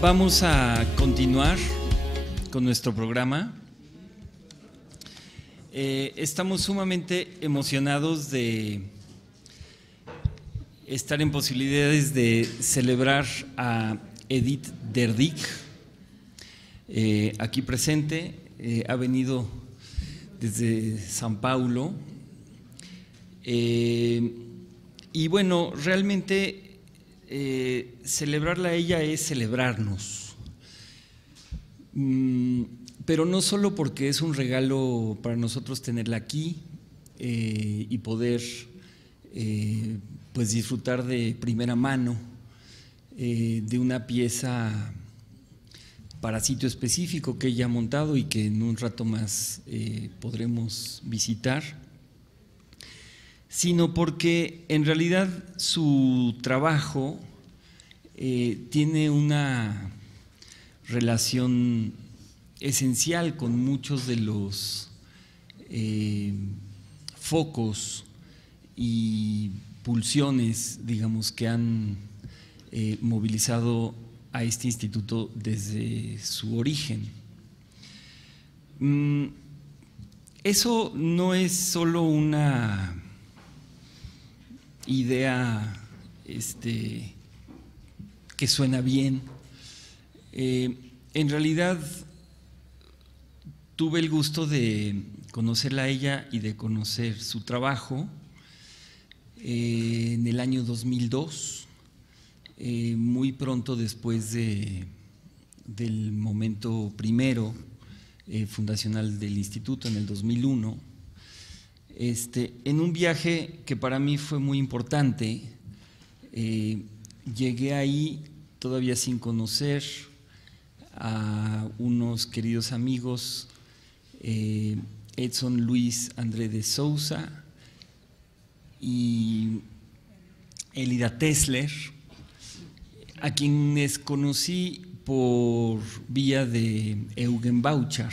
Vamos a continuar con nuestro programa. Estamos sumamente emocionados de estar en posibilidades de celebrar a Edith Derdick, aquí presente. Ha venido desde San Paulo. Y bueno, realmente celebrarla a ella es celebrarnos, pero no solo porque es un regalo para nosotros tenerla aquí y poder pues disfrutar de primera mano de una pieza para sitio específico que ella ha montado y que en un rato más podremos visitar, sino porque en realidad su trabajo tiene una relación esencial con muchos de los focos y pulsiones, digamos, que han movilizado a este instituto desde su origen. Eso no es solo una idea que suena bien. En realidad tuve el gusto de conocerla a ella y de conocer su trabajo en el año 2002, muy pronto después del momento primero fundacional del instituto, en el 2001. En un viaje que para mí fue muy importante. Llegué ahí todavía sin conocer a unos queridos amigos, Edson Luis André de Souza y Elida Tesler, a quienes conocí por vía de Eugen Bauchar.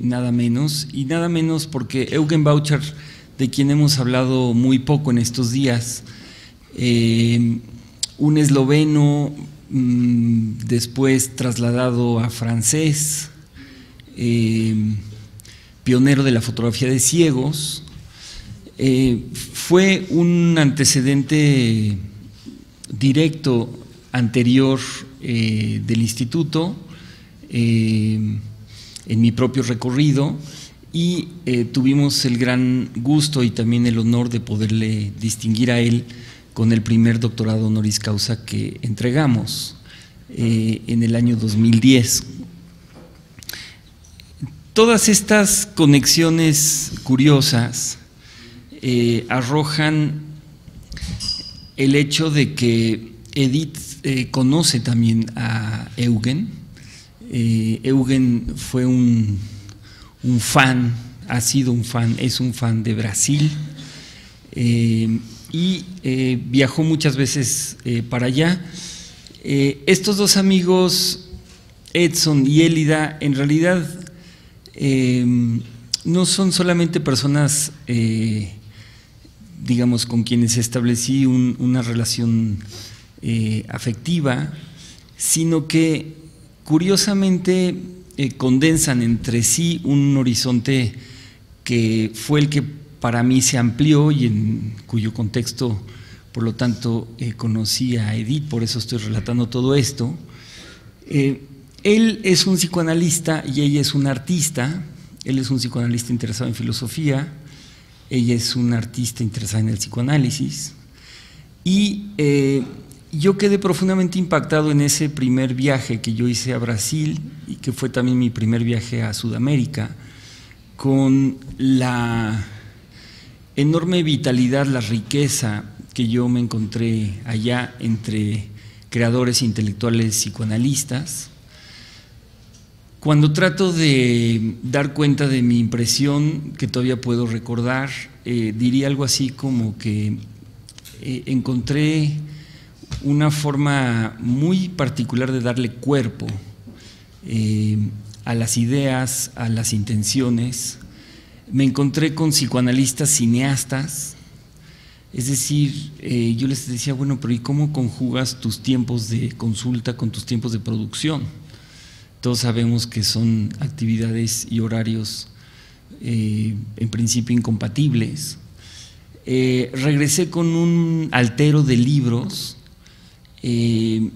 Nada menos, y nada menos porque Eugen Bauchar, de quien hemos hablado muy poco en estos días, un esloveno después trasladado a francés, pionero de la fotografía de ciegos, fue un antecedente directo anterior del instituto en mi propio recorrido, y tuvimos el gran gusto y también el honor de poderle distinguir a él con el primer doctorado honoris causa que entregamos en el año 2010. Todas estas conexiones curiosas arrojan el hecho de que Edith conoce también a Eugen. Eugen fue un fan, ha sido un fan, es un fan de Brasil, y viajó muchas veces para allá. Estos dos amigos, Edson y Elida, en realidad no son solamente personas, digamos, con quienes establecí una relación afectiva, sino que curiosamente condensan entre sí un horizonte que fue el que para mí se amplió y en cuyo contexto, por lo tanto, conocí a Edith, por eso estoy relatando todo esto. Él es un psicoanalista y ella es una artista. Él es un psicoanalista interesado en filosofía, ella es una artista interesada en el psicoanálisis, y yo quedé profundamente impactado en ese primer viaje que yo hice a Brasil y que fue también mi primer viaje a Sudamérica, con la enorme vitalidad, la riqueza que yo me encontré allá entre creadores intelectuales psicoanalistas. Cuando trato de dar cuenta de mi impresión, que todavía puedo recordar, diría algo así como que encontré una forma muy particular de darle cuerpo a las ideas, a las intenciones. Me encontré con psicoanalistas cineastas, Es decir, yo les decía, bueno, pero ¿y cómo conjugas tus tiempos de consulta con tus tiempos de producción? Todos sabemos que son actividades y horarios en principio incompatibles. Regresé con un altero de libros y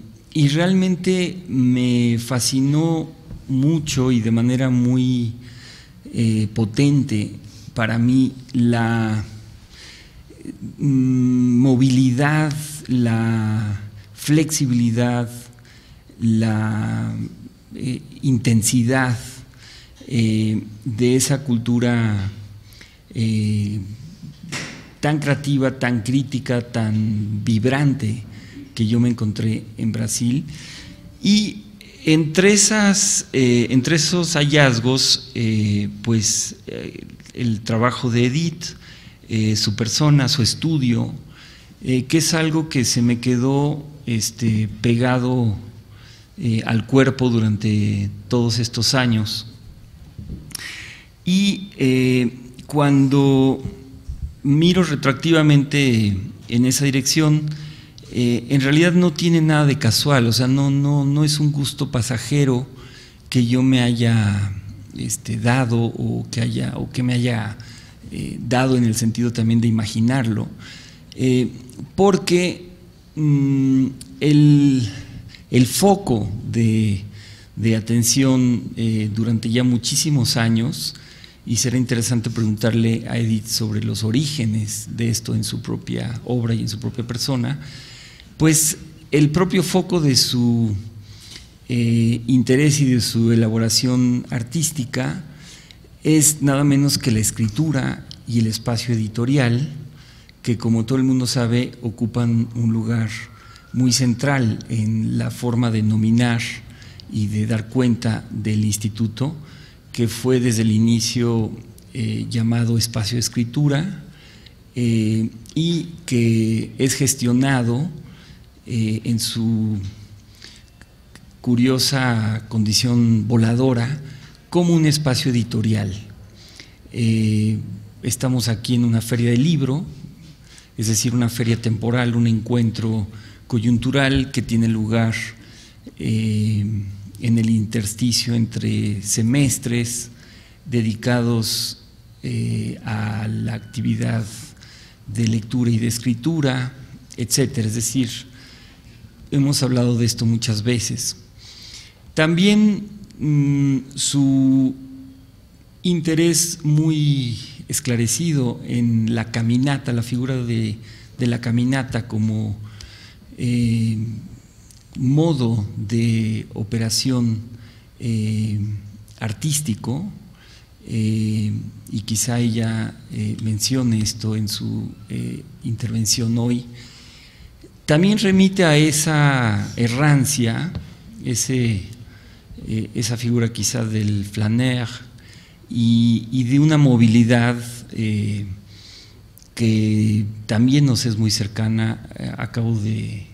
realmente me fascinó mucho y de manera muy potente para mí la movilidad, la flexibilidad, la intensidad de esa cultura tan creativa, tan crítica, tan vibrante que yo me encontré en Brasil. Y entre esos hallazgos, el trabajo de Edith, su persona, su estudio, que es algo que se me quedó pegado al cuerpo durante todos estos años. Y cuando miro retroactivamente en esa dirección, en realidad no tiene nada de casual, o sea, no es un gusto pasajero que yo me haya dado o que me haya dado en el sentido también de imaginarlo, porque el foco de atención durante ya muchísimos años, y será interesante preguntarle a Edith sobre los orígenes de esto en su propia obra y en su propia persona, pues el propio foco de su interés y de su elaboración artística es nada menos que la escritura y el espacio editorial, que como todo el mundo sabe ocupan un lugar muy central en la forma de nominar y de dar cuenta del instituto, que fue desde el inicio llamado Espacio de Escritura y que es gestionado en su curiosa condición voladora como un espacio editorial. Estamos aquí en una feria de libro, es decir, una feria temporal, un encuentro coyuntural que tiene lugar en el intersticio entre semestres dedicados a la actividad de lectura y de escritura, etcétera. Es decir, hemos hablado de esto muchas veces. También su interés muy esclarecido en la caminata, la figura de la caminata como modo de operación artístico, y quizá ella mencione esto en su intervención hoy, también remite a esa errancia, esa figura quizá del flâneur y de una movilidad que también nos es muy cercana. Acabo de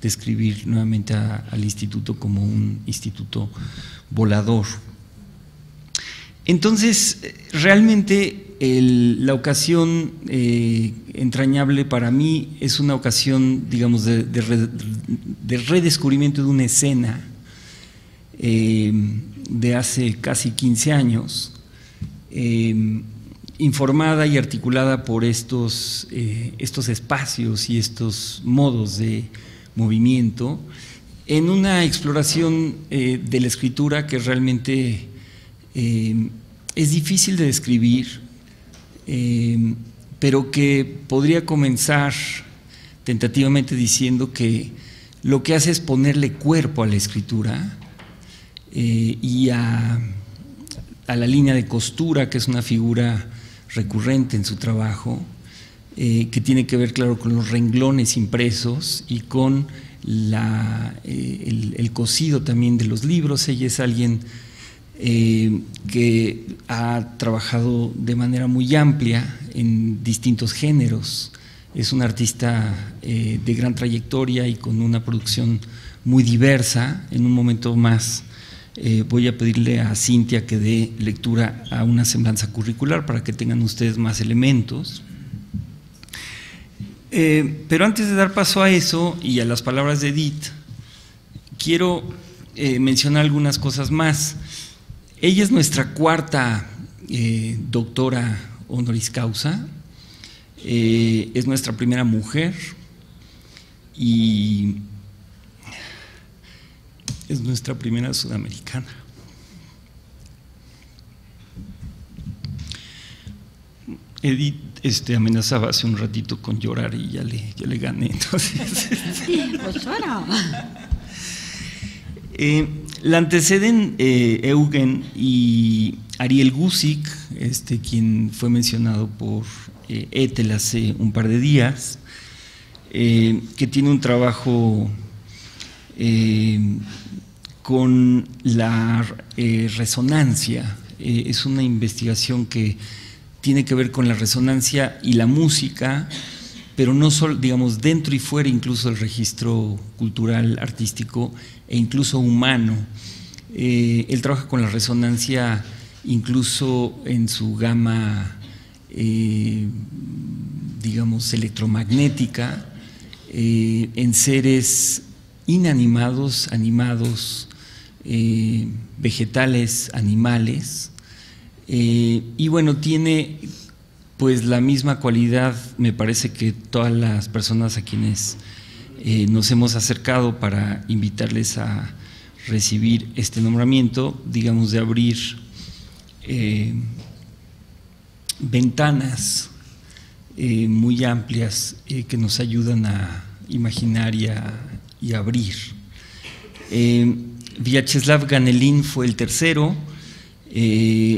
describir nuevamente al instituto como un instituto volador. Entonces, realmente la ocasión entrañable para mí es una ocasión, digamos, de redescubrimiento de una escena de hace casi 15 años, informada y articulada por estos espacios y estos modos de movimiento, en una exploración de la escritura que realmente es difícil de describir, pero que podría comenzar tentativamente diciendo que lo que hace es ponerle cuerpo a la escritura y a la línea de costura, que es una figura recurrente en su trabajo, que tiene que ver, claro, con los renglones impresos y con el cosido también de los libros. Ella es alguien que ha trabajado de manera muy amplia en distintos géneros. Es una artista de gran trayectoria y con una producción muy diversa. En un momento más voy a pedirle a Cintia que dé lectura a una semblanza curricular para que tengan ustedes más elementos. Pero antes de dar paso a eso y a las palabras de Edith, quiero mencionar algunas cosas más. Ella es nuestra cuarta doctora honoris causa, es nuestra primera mujer y es nuestra primera sudamericana. Edith amenazaba hace un ratito con llorar y ya le gané, entonces. Pues llora. La anteceden Eugen y Ariel Guzik, quien fue mencionado por Ethel hace un par de días, que tiene un trabajo con la resonancia. Es una investigación que tiene que ver con la resonancia y la música, pero no solo, digamos, dentro y fuera incluso del registro cultural, artístico e incluso humano. Él trabaja con la resonancia incluso en su gama, digamos, electromagnética, en seres inanimados, animados, vegetales, animales. Y bueno, tiene pues la misma cualidad, me parece, que todas las personas a quienes nos hemos acercado para invitarles a recibir este nombramiento, digamos, de abrir ventanas muy amplias que nos ayudan a imaginar y a abrir. Vyacheslav Ganelin fue el tercero,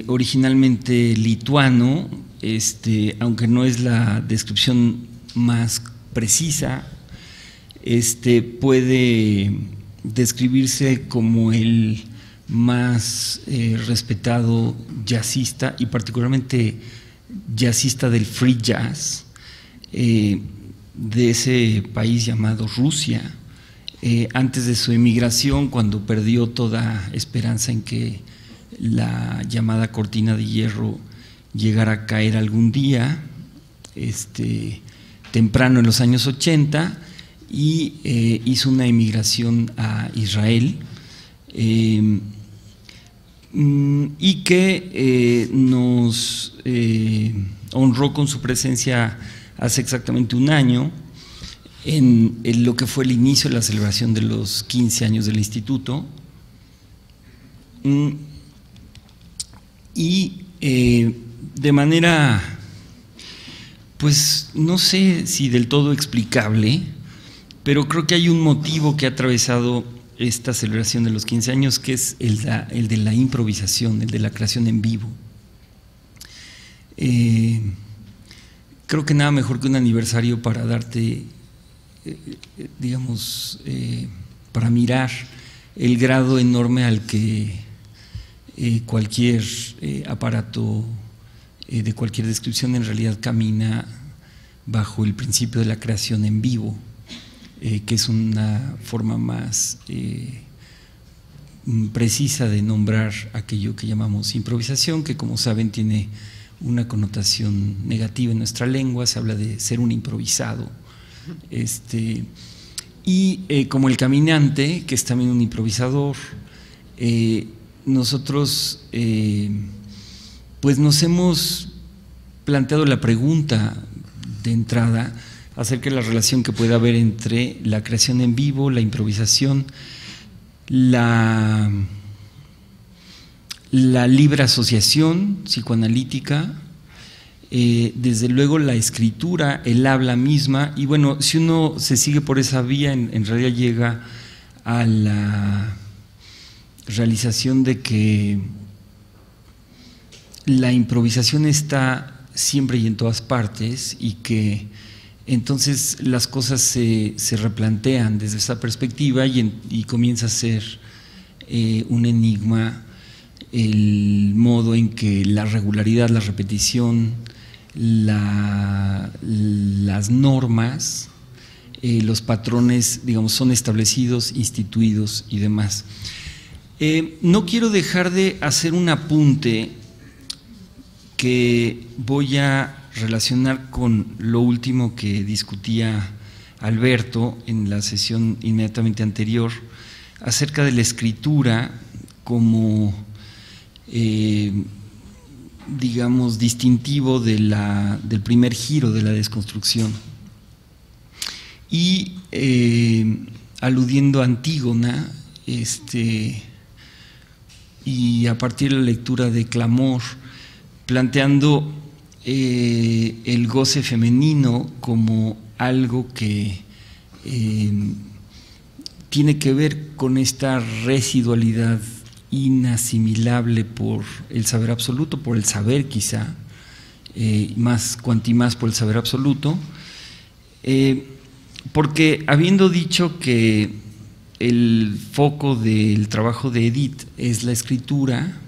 originalmente lituano, aunque no es la descripción más precisa, puede describirse como el más respetado jazzista y particularmente jazzista del free jazz de ese país llamado Rusia, antes de su emigración, cuando perdió toda esperanza en que la llamada cortina de hierro llegara a caer algún día, temprano en los años 80, y hizo una emigración a Israel, y que nos honró con su presencia hace exactamente un año en lo que fue el inicio de la celebración de los 15 años del instituto. Y de manera, pues no sé si del todo explicable, pero creo que hay un motivo que ha atravesado esta celebración de los 15 años, que es el de la improvisación, el de la creación en vivo. Creo que nada mejor que un aniversario para darte, digamos, para mirar el grado enorme al que cualquier aparato de cualquier descripción en realidad camina bajo el principio de la creación en vivo, que es una forma más precisa de nombrar aquello que llamamos improvisación, que, como saben, tiene una connotación negativa en nuestra lengua. Se habla de ser un improvisado, y como el caminante, que es también un improvisador. Nosotros pues nos hemos planteado la pregunta de entrada acerca de la relación que puede haber entre la creación en vivo, la improvisación, la libre asociación psicoanalítica, desde luego la escritura, el habla misma. Y bueno, si uno se sigue por esa vía, en realidad llega a la realización de que la improvisación está siempre y en todas partes, y que entonces las cosas se replantean desde esa perspectiva, y comienza a ser un enigma el modo en que la regularidad, la repetición, las normas, los patrones, digamos, son establecidos, instituidos y demás. No quiero dejar de hacer un apunte que voy a relacionar con lo último que discutía Alberto en la sesión inmediatamente anterior, acerca de la escritura como, digamos, distintivo del primer giro de la desconstrucción. Y aludiendo a Antígona, y a partir de la lectura de Clamor, planteando el goce femenino como algo que tiene que ver con esta residualidad inasimilable por el saber absoluto, por el saber quizá, cuanti más por el saber absoluto, porque habiendo dicho que el foco del trabajo de Edith es la escritura,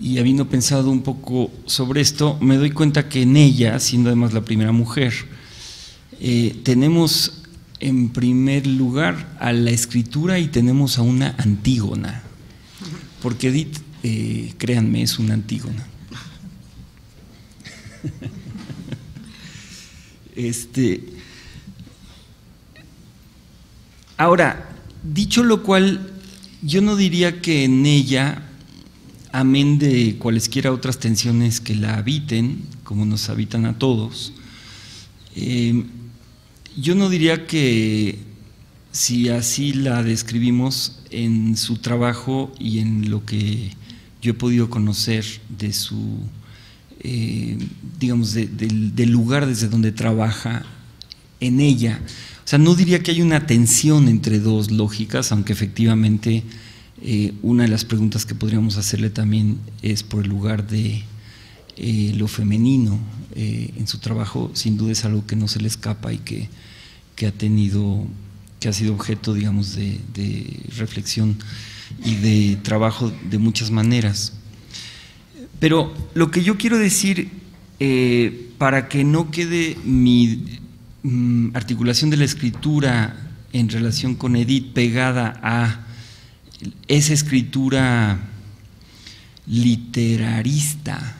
y habiendo pensado un poco sobre esto, me doy cuenta que en ella, siendo además la primera mujer, tenemos en primer lugar a la escritura y tenemos a una Antígona, porque Edith, créanme, es una Antígona. Ahora, dicho lo cual, yo no diría que en ella, amén de cualesquiera otras tensiones que la habiten, como nos habitan a todos, yo no diría que, si así la describimos en su trabajo y en lo que yo he podido conocer de su, digamos, del lugar desde donde trabaja en ella, o sea, no diría que hay una tensión entre dos lógicas, aunque efectivamente una de las preguntas que podríamos hacerle también es por el lugar de lo femenino en su trabajo. Sin duda es algo que no se le escapa y que ha sido objeto, digamos, de reflexión y de trabajo de muchas maneras. Pero lo que yo quiero decir, para que no quede mi articulación de la escritura en relación con Edith pegada a esa escritura literarista,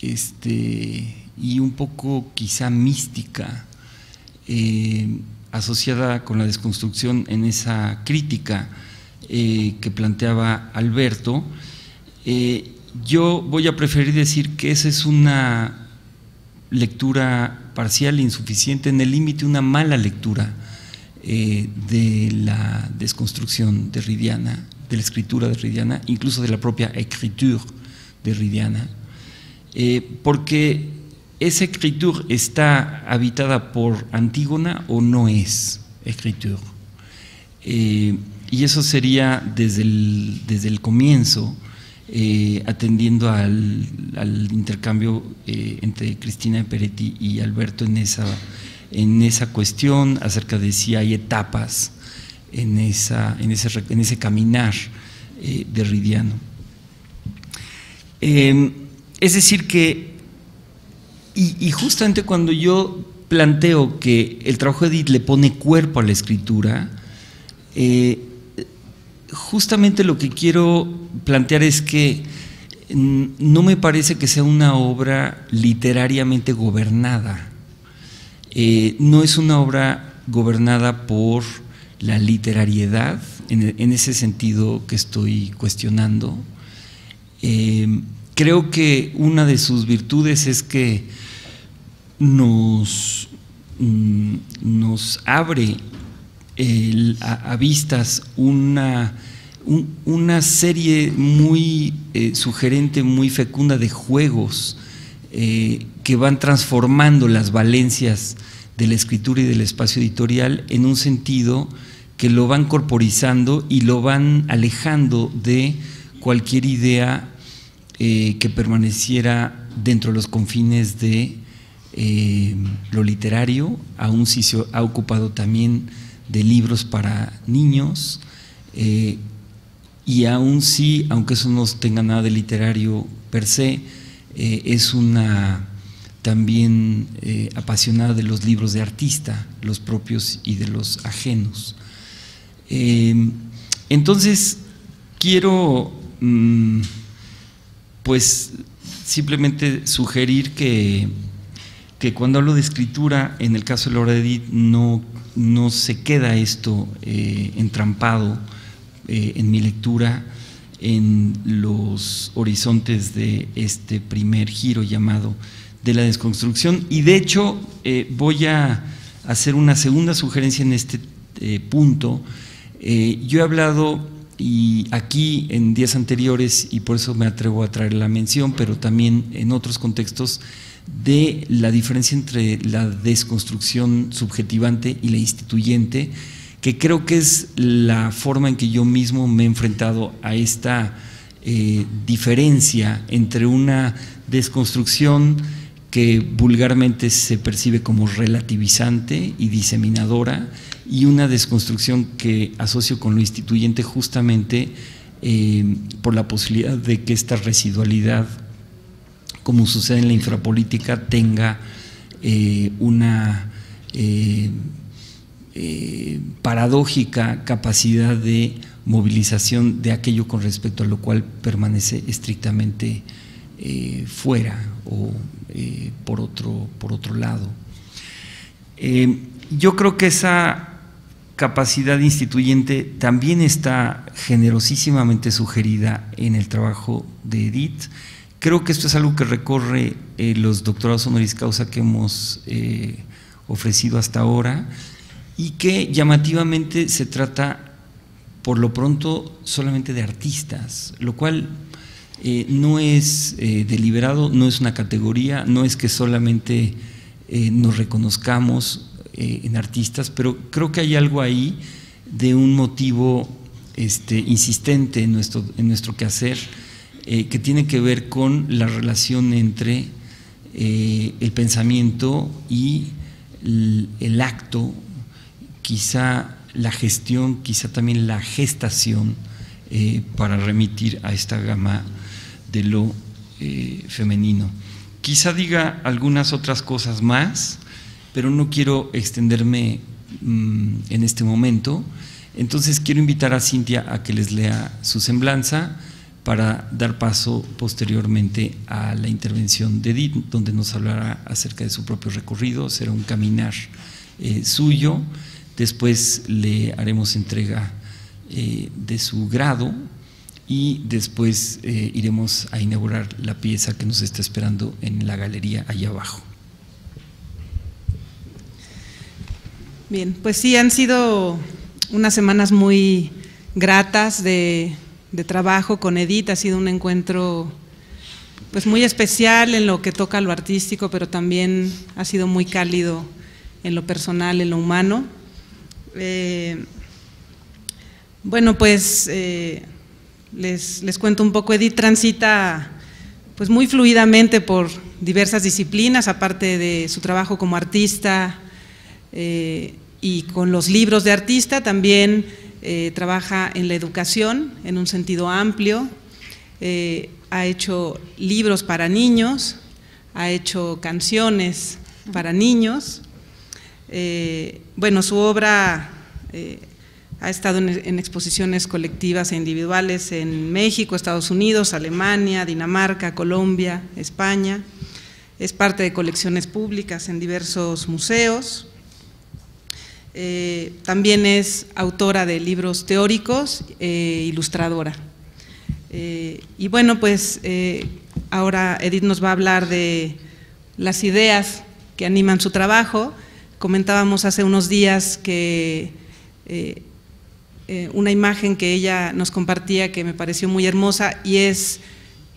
y un poco quizá mística, asociada con la desconstrucción en esa crítica que planteaba Alberto, yo voy a preferir decir que esa es una lectura parcial e insuficiente, en el límite una mala lectura de la desconstrucción derridiana, de la escritura derridiana, incluso de la propia écriture derridiana, porque esa écriture está habitada por Antígona o no es écriture, y eso sería desde el comienzo, atendiendo al intercambio entre Cristina Peretti y Alberto en esa cuestión acerca de si hay etapas en ese caminar derridiano. Es decir que, y justamente cuando yo planteo que el trabajo de Edith le pone cuerpo a la escritura, justamente lo que quiero plantear es que no me parece que sea una obra literariamente gobernada. No es una obra gobernada por la literariedad, en ese sentido que estoy cuestionando. Creo que una de sus virtudes es que nos abre a vistas una serie muy sugerente, muy fecunda de juegos que van transformando las valencias de la escritura y del espacio editorial en un sentido que lo van corporizando y lo van alejando de cualquier idea que permaneciera dentro de los confines de lo literario, aún si se ha ocupado también de libros para niños, y aún si, aunque eso no tenga nada de literario per se, es una también apasionada de los libros de artista, los propios y de los ajenos. Entonces quiero pues simplemente sugerir que que cuando hablo de escritura, en el caso de la obra de Edith, no se queda esto entrampado en mi lectura en los horizontes de este primer giro llamado de la desconstrucción, y de hecho voy a hacer una segunda sugerencia en este punto. Yo he hablado y aquí en días anteriores, y por eso me atrevo a traer la mención, pero también en otros contextos, de la diferencia entre la desconstrucción subjetivante y la instituyente, que creo que es la forma en que yo mismo me he enfrentado a esta diferencia entre una desconstrucción que vulgarmente se percibe como relativizante y diseminadora, y una desconstrucción que asocio con lo instituyente justamente por la posibilidad de que esta residualidad, como sucede en la infrapolítica, tenga una paradójica capacidad de movilización de aquello con respecto a lo cual permanece estrictamente fuera o por otro lado. Yo creo que esa capacidad instituyente también está generosísimamente sugerida en el trabajo de Edith. Creo que esto es algo que recorre los doctorados honoris causa que hemos ofrecido hasta ahora, y que llamativamente se trata por lo pronto solamente de artistas, lo cual no es deliberado, no es una categoría, no es que solamente nos reconozcamos en artistas, pero creo que hay algo ahí de un motivo insistente en nuestro quehacer, que tiene que ver con la relación entre el pensamiento y el acto, quizá la gestión, quizá también la gestación, para remitir a esta gama de lo femenino. Quizá diga algunas otras cosas más, pero no quiero extenderme en este momento. Entonces quiero invitar a Cintia a que les lea su semblanza para dar paso posteriormente a la intervención de Edith, donde nos hablará acerca de su propio recorrido. Será un caminar suyo. Después le haremos entrega de su grado, y después iremos a inaugurar la pieza que nos está esperando en la galería allá abajo. Bien, pues sí, han sido unas semanas muy gratas de trabajo con Edith. Ha sido un encuentro pues muy especial en lo que toca a lo artístico, pero también ha sido muy cálido en lo personal, en lo humano. Bueno, pues les cuento un poco. Edith transita pues muy fluidamente por diversas disciplinas, aparte de su trabajo como artista y con los libros de artista. También trabaja en la educación en un sentido amplio. Ha hecho libros para niños, ha hecho canciones para niños. Bueno, su obra ha estado en exposiciones colectivas e individuales en México, Estados Unidos, Alemania, Dinamarca, Colombia, España. Es parte de colecciones públicas en diversos museos. También es autora de libros teóricos e ilustradora. Y bueno, pues ahora Edith nos va a hablar de las ideas que animan su trabajo. Comentábamos hace unos días que una imagen que ella nos compartía que me pareció muy hermosa, y es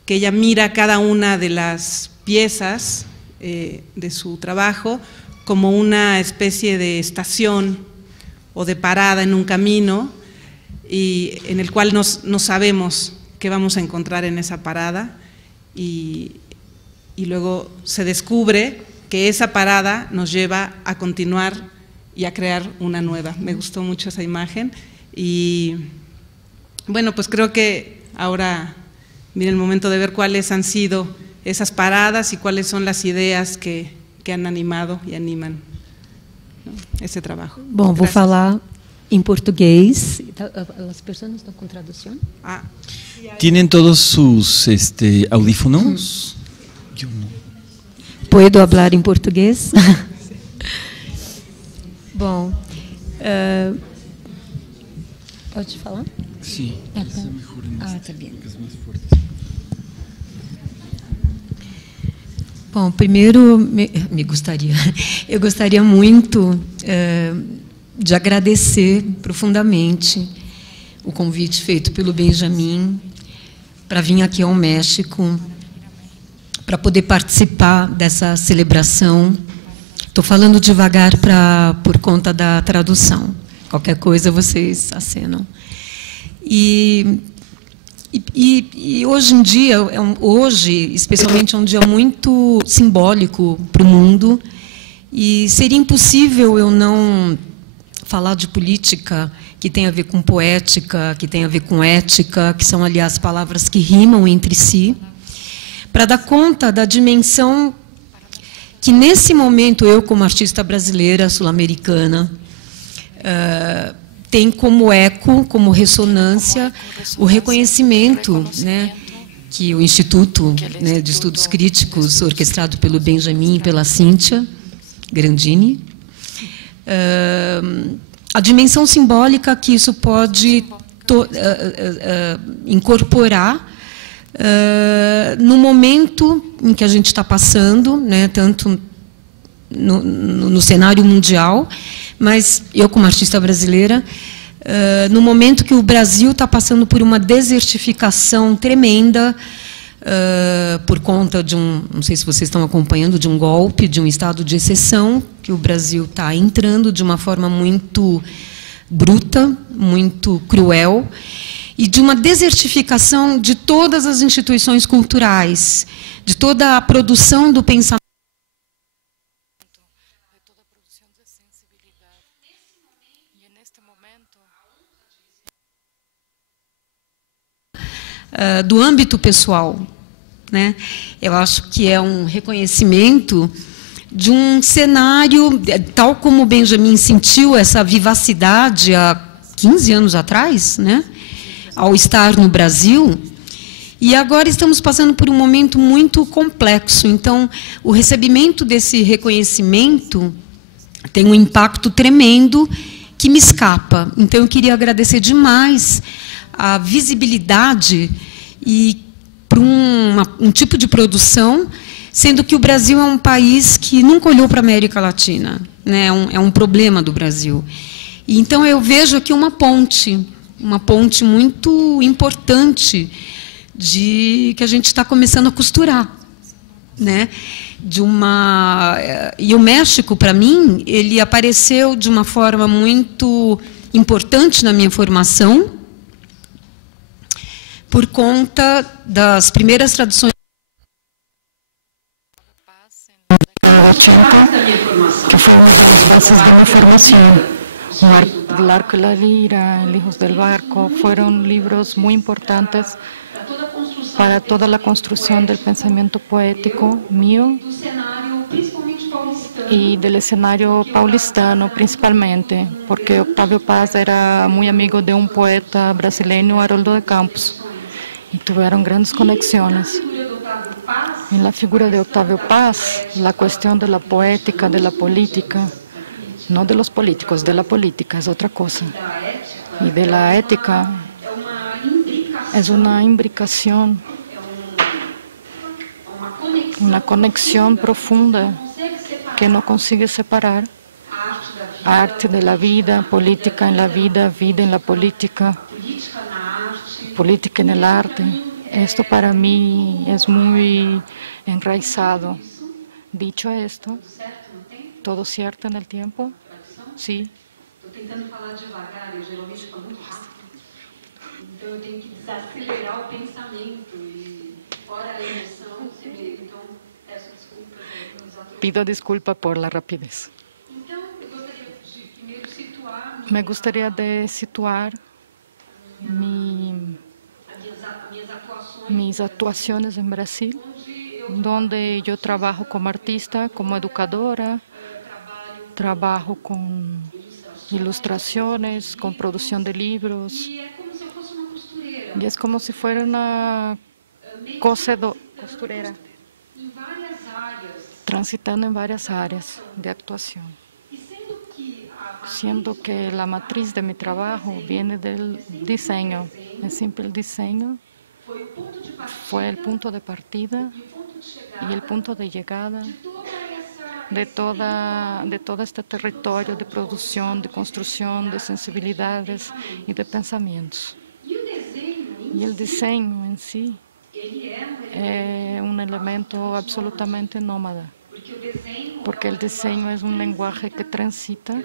que ella mira cada una de las piezas de su trabajo como una especie de estación o de parada en un camino, y en el cual no sabemos qué vamos a encontrar en esa parada, y luego se descubre que esa parada nos lleva a continuar y a crear una nueva. Me gustó mucho esa imagen, y bueno, pues creo que ahora viene el momento de ver cuáles han sido esas paradas y cuáles son las ideas que han animado y animan, ¿no?, ese trabajo. Bom, vou falar em português. As pessoas estão com tradução? ¿Tienen todos sus audífonos? Yo no. Puedo hablar em português? Bom, pode falar? Sim. Tá. Tá bem. Bom, primeiro eu gostaria muito de agradecer profundamente o convite feito pelo Benjamin para vir aqui ao México, para poder participar dessa celebração. Estou falando devagar por conta da tradução. Qualquer coisa vocês acenam. E hoje em dia, hoje, especialmente, é um dia muito simbólico para o mundo, e seria impossível eu não falar de política, que tem a ver com poética, que tem a ver com ética, que são, aliás, palavras que rimam entre si, para dar conta da dimensão que, nesse momento, eu, como artista brasileira, sul-americana, tem como eco, como ressonância, o reconhecimento, né, que o Instituto, né, de Estudos Críticos, orquestrado pelo Benjamin e pela Cíntia Grandini, a dimensão simbólica que isso pode incorporar no momento em que a gente está passando, né, tanto no cenário mundial, mas eu, como artista brasileira, no momento que o Brasil está passando por uma desertificação tremenda, por conta de não sei se vocês estão acompanhando, de um golpe, de um estado de exceção, que o Brasil está entrando de uma forma muito bruta, muito cruel, e de uma desertificação de todas as instituições culturais, de toda a produção do pensamento, do âmbito pessoal, né? Eu acho que é um reconhecimento de um cenário, tal como o Benjamin sentiu essa vivacidade há 15 anos atrás, né? Ao estar no Brasil, e agora estamos passando por um momento muito complexo. Então, o recebimento desse reconhecimento tem um impacto tremendo que me escapa. Então, eu queria agradecer demais a visibilidade e para um tipo de produção, sendo que o Brasil é um país que nunca olhou para a América Latina, né? É um problema do Brasil. E, então, eu vejo aqui uma ponte muito importante que a gente está começando a costurar, né? E o México, para mim, ele apareceu de uma forma muito importante na minha formação, por conta das primeiras traduções que fue una de las bases de la formación. El Arco y la Lira, El Hijos del Barco, fueron libros muy importantes para toda la construcción del pensamiento poético mío y del escenario paulistano principalmente, porque Octavio Paz era muy amigo de un poeta brasileño, Haroldo de Campos, y tuvieron grandes conexiones. En la figura de Octavio Paz, la cuestión de la poética, de la política, no de los políticos, de la política es otra cosa. Y de la ética es una imbricación, una conexión profunda que no consigue separar. Arte de la vida, política en la vida, vida en la política, política en el arte. Esto para mí es muy enraizado. Dicho esto, ¿todo cierto en el tiempo? Sí. Estou tentando falar devagar, eu geralmente falo muito rápido. Então eu tenho que desacelerar o pensamento e fora a emoção, então peço desculpas pelos atores. Pido disculpa por la rapidez. Então eu gostaria de primeiro situar. Me gustaría de situar mis actuaciones en Brasil, donde yo trabajo como artista, como educadora, trabajo con ilustraciones, con producción de libros. Y es como si fuera una costurera. transitando en varias áreas de actuación. Siendo que la matriz de mi trabajo viene del diseño. En simple, el diseño fue el punto de partida y el punto de llegada de todo este territorio de producción, de construcción, de sensibilidades y de pensamientos. Y el diseño en sí es un elemento absolutamente nómada, porque el diseño es un lenguaje que transita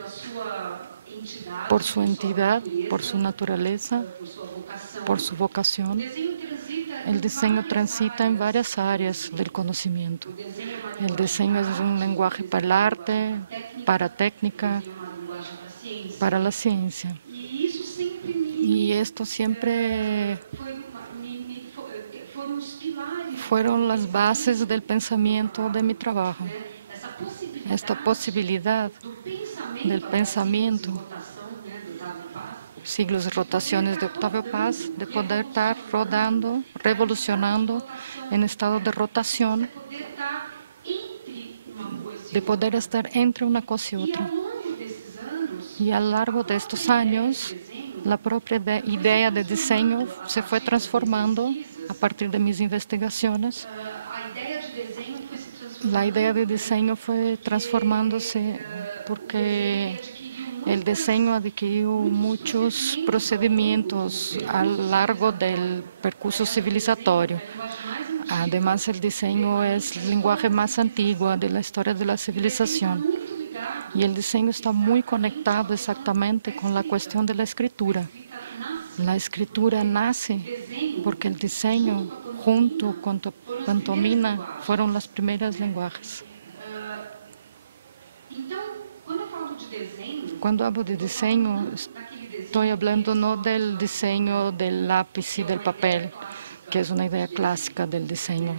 por su entidad, por su naturaleza, por su vocación. El diseño transita en varias áreas del conocimiento. El diseño es un lenguaje para el arte, para la técnica, para la ciencia. Y esto siempre fueron las bases del pensamiento de mi trabajo. Esta posibilidad del pensamiento, siglos de rotaciones de Octavio Paz, de poder estar rodando, revolucionando en estado de rotación, de poder estar entre una cosa y otra. Y a lo largo de estos años, la propia idea de diseño se fue transformando a partir de mis investigaciones. La idea de diseño fue transformándose porque el diseño adquirió muchos procedimientos a lo largo del percurso civilizatorio. Además, el diseño es el lenguaje más antiguo de la historia de la civilización. Y el diseño está muy conectado exactamente con la cuestión de la escritura. La escritura nace porque el diseño, junto con pantomima, fueron los primeros lenguajes. Cuando hablo de diseño, estoy hablando no del diseño del lápiz y del papel, que es una idea clásica del diseño,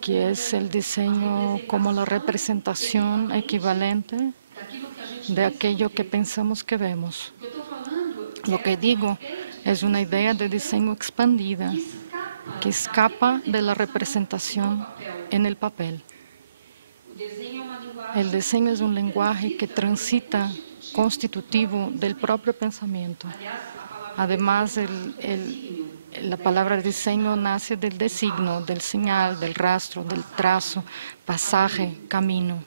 que es el diseño como la representación equivalente de aquello que pensamos que vemos. Lo que digo es una idea de diseño expandida que escapa de la representación en el papel. El diseño es un lenguaje que transita constitutivo del propio pensamiento. Además, la palabra diseño nace del designo, del señal, del rastro, del trazo, pasaje, camino.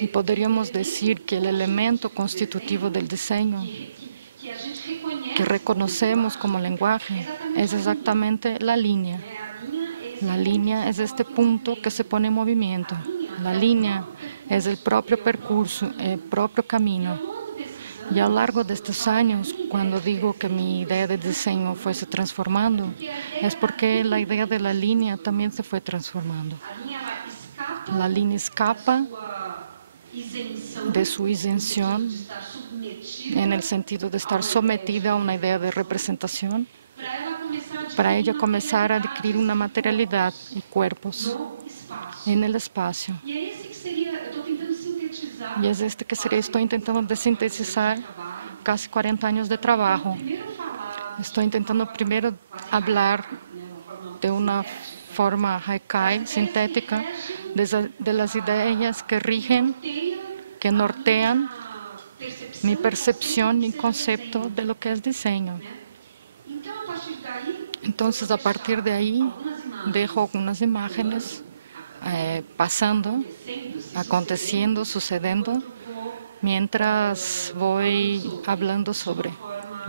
Y podríamos decir que el elemento constitutivo del diseño que reconocemos como lenguaje es exactamente la línea. La línea es este punto que se pone en movimiento. La línea es el propio percurso, el propio camino. Y a lo largo de estos años, cuando digo que mi idea de diseño fuese transformando, es porque la idea de la línea también se fue transformando. La línea escapa de su isención en el sentido de estar sometida a una idea de representación, para ella comenzar a adquirir una materialidad y cuerpos en el espacio. Y es este que estoy intentando de sintetizar casi 40 años de trabajo. Estoy intentando primero hablar de una forma haikai, sintética, de las ideas que rigen, que nortean mi percepción y concepto de lo que es diseño. Entonces, a partir de ahí, dejo algunas imágenes pasando, aconteciendo, sucediendo, mientras voy hablando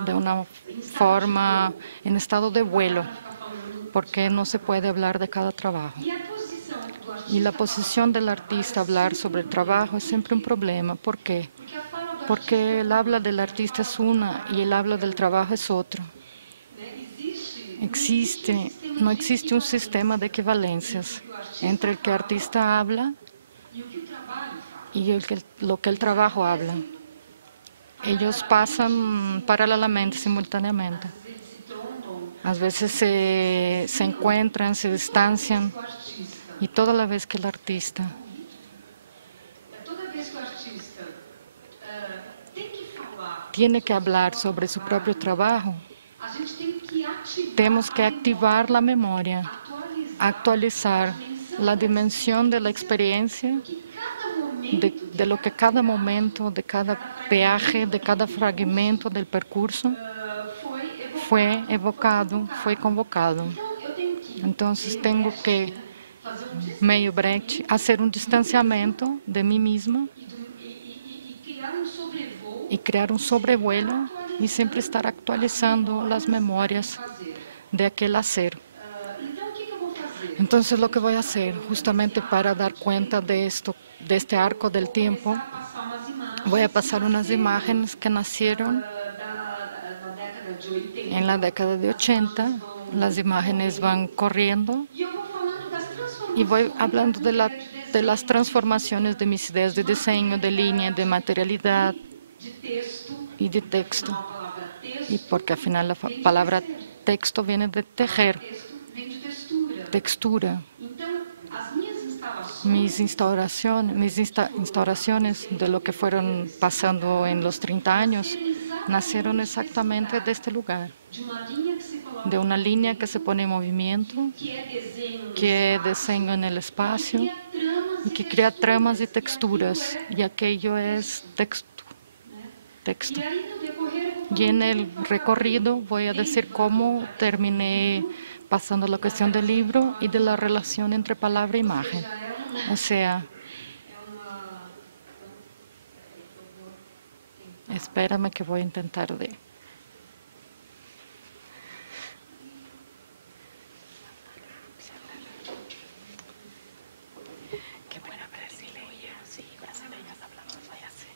de una forma en estado de vuelo, porque no se puede hablar de cada trabajo. Y la posición del artista, hablar sobre el trabajo, es siempre un problema. ¿Por qué? Porque el habla del artista es una y el habla del trabajo es otro. No existe un sistema de equivalencias entre el que el artista habla y lo que el trabajo habla. Ellos pasan paralelamente, simultáneamente. A veces se encuentran, se distancian, y toda la vez que el artista tiene que hablar sobre su propio trabajo, tenemos que activar la memoria, actualizar la dimensión de la experiencia, de lo que cada momento, de cada peaje, de cada fragmento del percurso fue evocado, fue convocado. Entonces tengo que, meio Brecht, hacer un distanciamiento de mí misma y crear un sobrevuelo y siempre estar actualizando las memorias de aquel hacer. Entonces lo que voy a hacer, justamente para dar cuenta de esto, de este arco del tiempo, voy a pasar unas imágenes que nacieron en la década de 80. Las imágenes van corriendo y voy hablando de las transformaciones de mis ideas de diseño, de línea, de materialidad y de texto. Y porque al final la palabra texto viene de tejer, textura. Mis instauraciones de lo que fueron pasando en los 30 años nacieron exactamente de este lugar, de una línea que se pone en movimiento, que diseño en el espacio y que crea tramas y texturas, y aquello es texto. Y en el recorrido voy a decir cómo terminé pasando la cuestión del libro y de la relación entre palabra e imagen. O sea, espérame que voy a intentar de... Qué buena brasileña, sí, brasileñas hablamos así.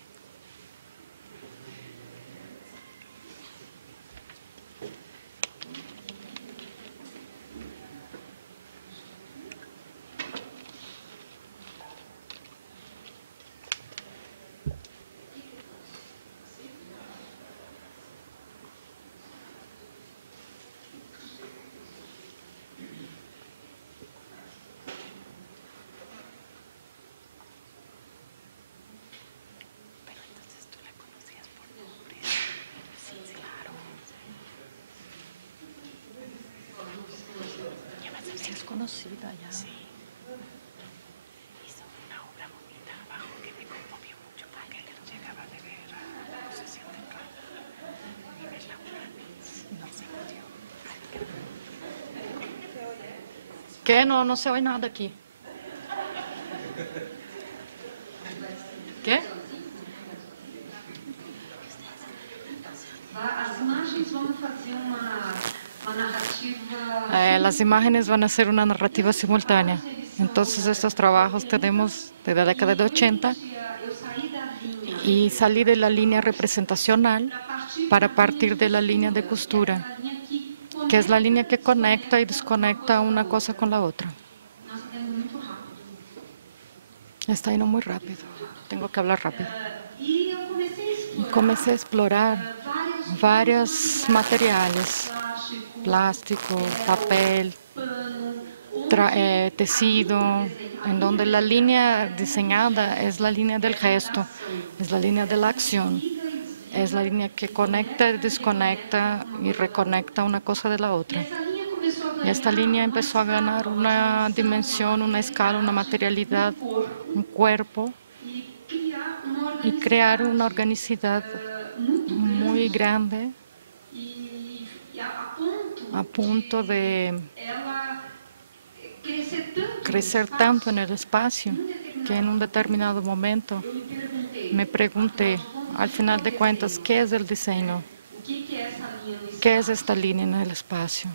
Conocida ya. Sí. Hizo una obra bonita abajo que me conmovió mucho porque llegaba de ver la posesión de Prada y ver la Uranus. No se murió. ¿Qué? No se oye nada aquí. ¿Qué? Las imágenes van a ser una narrativa simultánea. Entonces estos trabajos tenemos desde la década de 80 y salí de la línea representacional para partir de la línea de costura, que es la línea que conecta y desconecta una cosa con la otra. Está yendo muy rápido, tengo que hablar rápido. Y comencé a explorar varios materiales, plástico, papel, tecido, en donde la línea diseñada es la línea del gesto, es la línea de la acción, es la línea que conecta, desconecta y reconecta una cosa de la otra. Y esta línea empezó a ganar una dimensión, una escala, una materialidad, un cuerpo y crear una organicidad muy grande a punto de crecer tanto en el espacio que en un determinado momento me pregunté, al final de cuentas, ¿qué es el diseño? ¿Qué es esta línea en el espacio?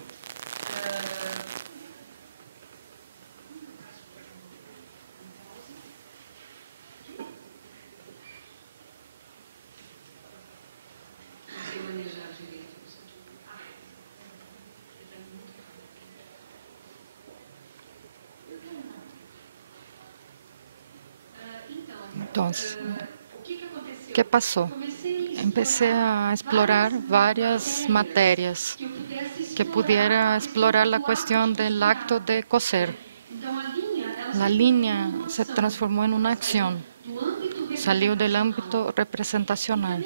Entonces, ¿qué pasó? Empecé a explorar varias materias que pudiera explorar la cuestión del acto de coser. La línea se transformó en una acción, salió del ámbito representacional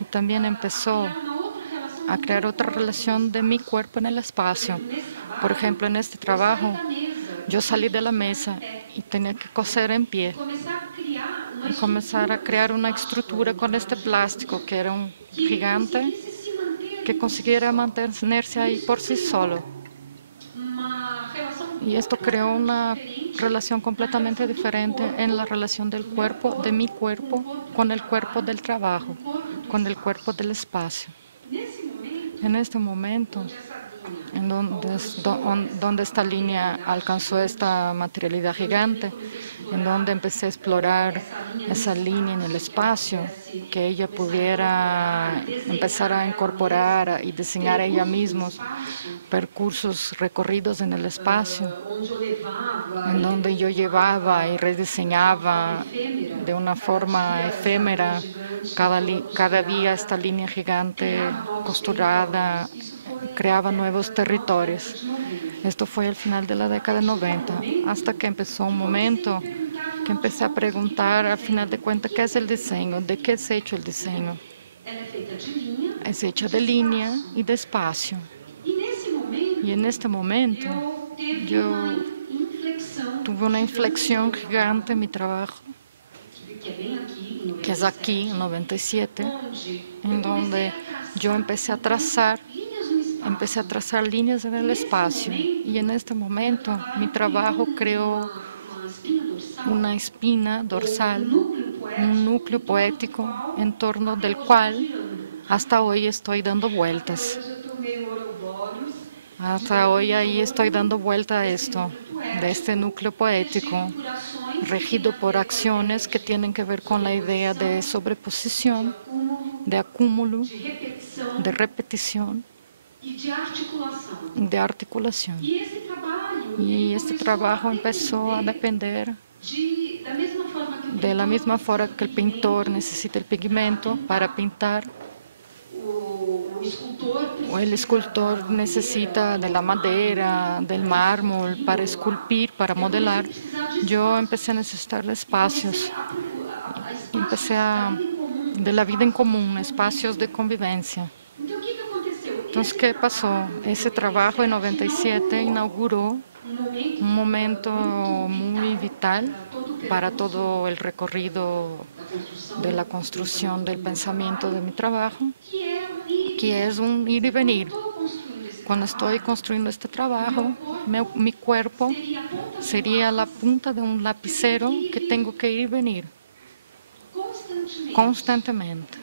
y también empezó a crear otra relación de mi cuerpo en el espacio. Por ejemplo, en este trabajo yo salí de la mesa y tenía que coser en pie y comenzar a crear una estructura con este plástico que era un gigante que consiguiera mantenerse ahí por sí solo. Y esto creó una relación completamente diferente en la relación del cuerpo, de mi cuerpo, con el cuerpo del trabajo, con el cuerpo del espacio. En este momento, en donde esta línea alcanzó esta materialidad gigante, en donde empecé a explorar esa línea en el espacio, que ella pudiera empezar a incorporar y diseñar ella misma percursos recorridos en el espacio, en donde yo llevaba y rediseñaba de una forma efímera cada día esta línea gigante costurada, creaba nuevos territorios. Esto fue al final de la década de 90, hasta que empezó un momento que empecé a preguntar, al final de cuentas, ¿qué es el diseño? ¿De qué es hecho el diseño? Es hecho de línea y de espacio. Y en este momento yo tuve una inflexión gigante en mi trabajo, que es aquí, en 97, en donde yo empecé a trazar líneas en el espacio. Y en este momento mi trabajo creó una espina dorsal, un núcleo poético en torno del cual hasta hoy estoy dando vueltas. Hasta hoy ahí estoy dando vuelta a esto, de este núcleo poético, regido por acciones que tienen que ver con la idea de sobreposición, de acúmulo, de repetición, de articulación. Y este trabajo empezó a depender de la misma forma que el pintor necesita el pigmento para pintar, o el escultor necesita de la madera, del mármol para esculpir, para modelar. Yo empecé a necesitar de espacios, de la vida en común, espacios de convivencia. Entonces, ¿qué pasó? Ese trabajo en 97 inauguró un momento muy vital para todo el recorrido de la construcción del pensamiento de mi trabajo, que es un ir y venir. Cuando estoy construyendo este trabajo, mi cuerpo sería la punta de un lapicero que tengo que ir y venir constantemente.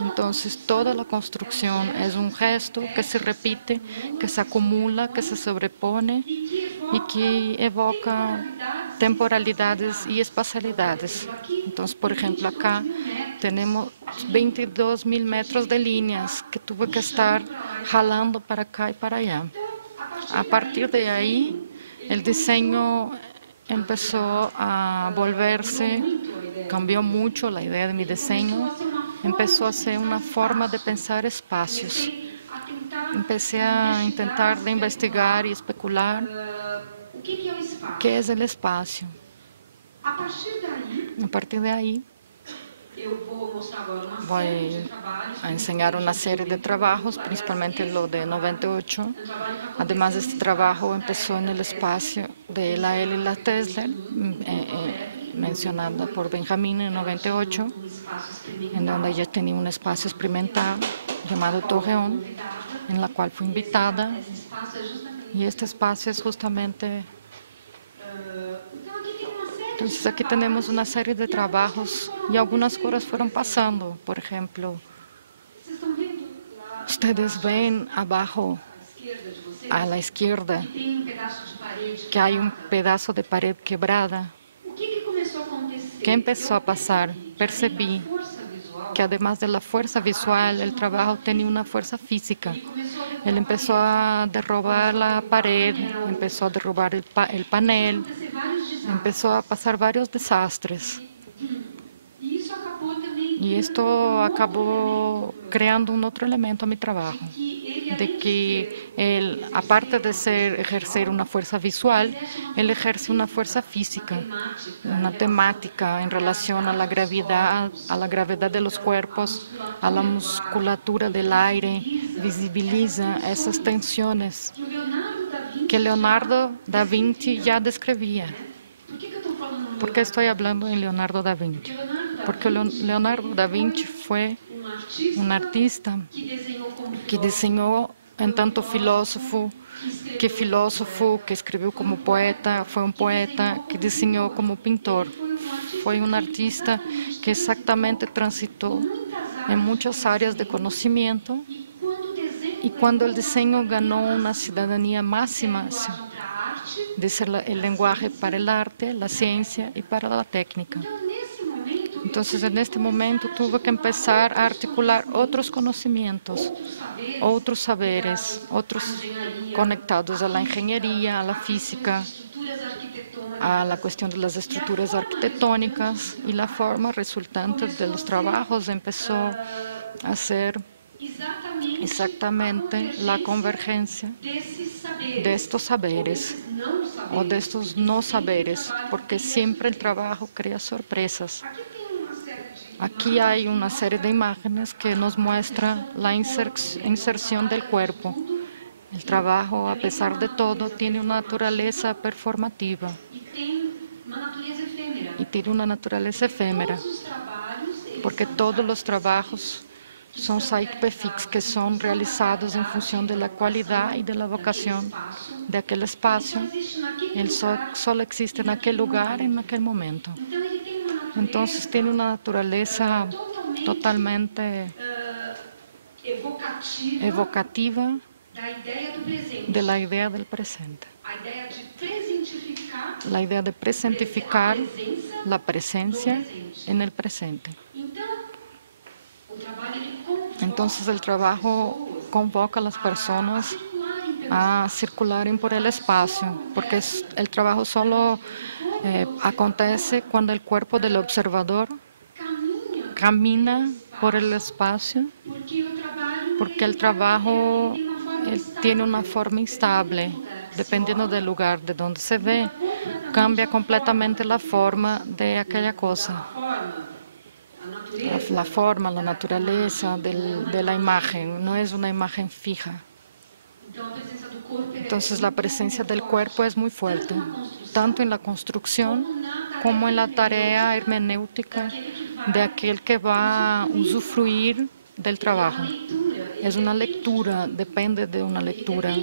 Entonces, toda la construcción es un gesto que se repite, que se acumula, que se sobrepone y que evoca temporalidades y espacialidades. Entonces, por ejemplo, acá tenemos 22.000 metros de líneas que tuve que estar jalando para acá y para allá. A partir de ahí, el diseño empezó a volverse, cambió mucho la idea de mi diseño, empezó a ser una forma de pensar espacios. Empecé a intentar de investigar y especular qué es el espacio. A partir de ahí, voy a enseñar una serie de trabajos, principalmente lo de 98. Además, este trabajo empezó en el espacio de la L y la Tesla, mencionada por Benjamín en 98, en donde ella tenía un espacio experimental llamado Torreón, en la cual fui invitada. Y este espacio es justamente... Entonces, aquí tenemos una serie de trabajos y algunas cosas fueron pasando. Por ejemplo, ustedes ven abajo, a la izquierda, que hay un pedazo de pared quebrada. ¿Qué empezó a pasar? Percibí que además de la fuerza visual, el trabajo tenía una fuerza física. Él empezó a derrubar la pared, empezó a derrubar el panel, empezó a pasar varios desastres. Y esto acabó creando un otro elemento a mi trabajo, de que él, aparte de ejercer una fuerza visual, él ejerce una fuerza física, una temática en relación a la gravedad de los cuerpos, a la musculatura del aire, visibiliza esas tensiones. que Leonardo da Vinci ya describía. ¿Por qué estoy hablando en Leonardo da Vinci? Porque Leonardo da Vinci fue un artista que diseñó en tanto filósofo, que escribió como poeta, fue un poeta que diseñó como pintor. Fue un artista que exactamente transitó en muchas áreas de conocimiento, y cuando el diseño ganó una ciudadanía máxima, de ser el lenguaje para el arte, la ciencia y para la técnica. Entonces, en este momento tuvo que empezar a articular otros conocimientos, otros saberes, otros conectados a la ingeniería, a la física, a la cuestión de las estructuras arquitectónicas, y la forma resultante de los trabajos empezó a ser exactamente la convergencia de estos saberes o de estos no saberes, porque siempre el trabajo crea sorpresas. Aquí hay una serie de imágenes que nos muestra la inserción del cuerpo. El trabajo, a pesar de todo, tiene una naturaleza performativa y tiene una naturaleza efímera, porque todos los trabajos son site-fix que son realizados en función de la cualidad y de la vocación de aquel espacio. Él solo existe en aquel lugar, en aquel momento. Entonces tiene una naturaleza totalmente evocativa de la idea del presente. La idea de presentificar la presencia en el presente. Entonces el trabajo convoca a las personas a circular por el espacio, porque el trabajo solo acontece cuando el cuerpo del observador camina por el espacio, porque el trabajo tiene una forma instable, dependiendo del lugar de donde se ve, cambia completamente la forma de aquella cosa. La forma, la naturaleza de la imagen, no es una imagen fija. Entonces la presencia del cuerpo es muy fuerte, tanto en la construcción como en la tarea hermenéutica de aquel que va a usufruir del trabajo. Es una lectura, depende de una lectura,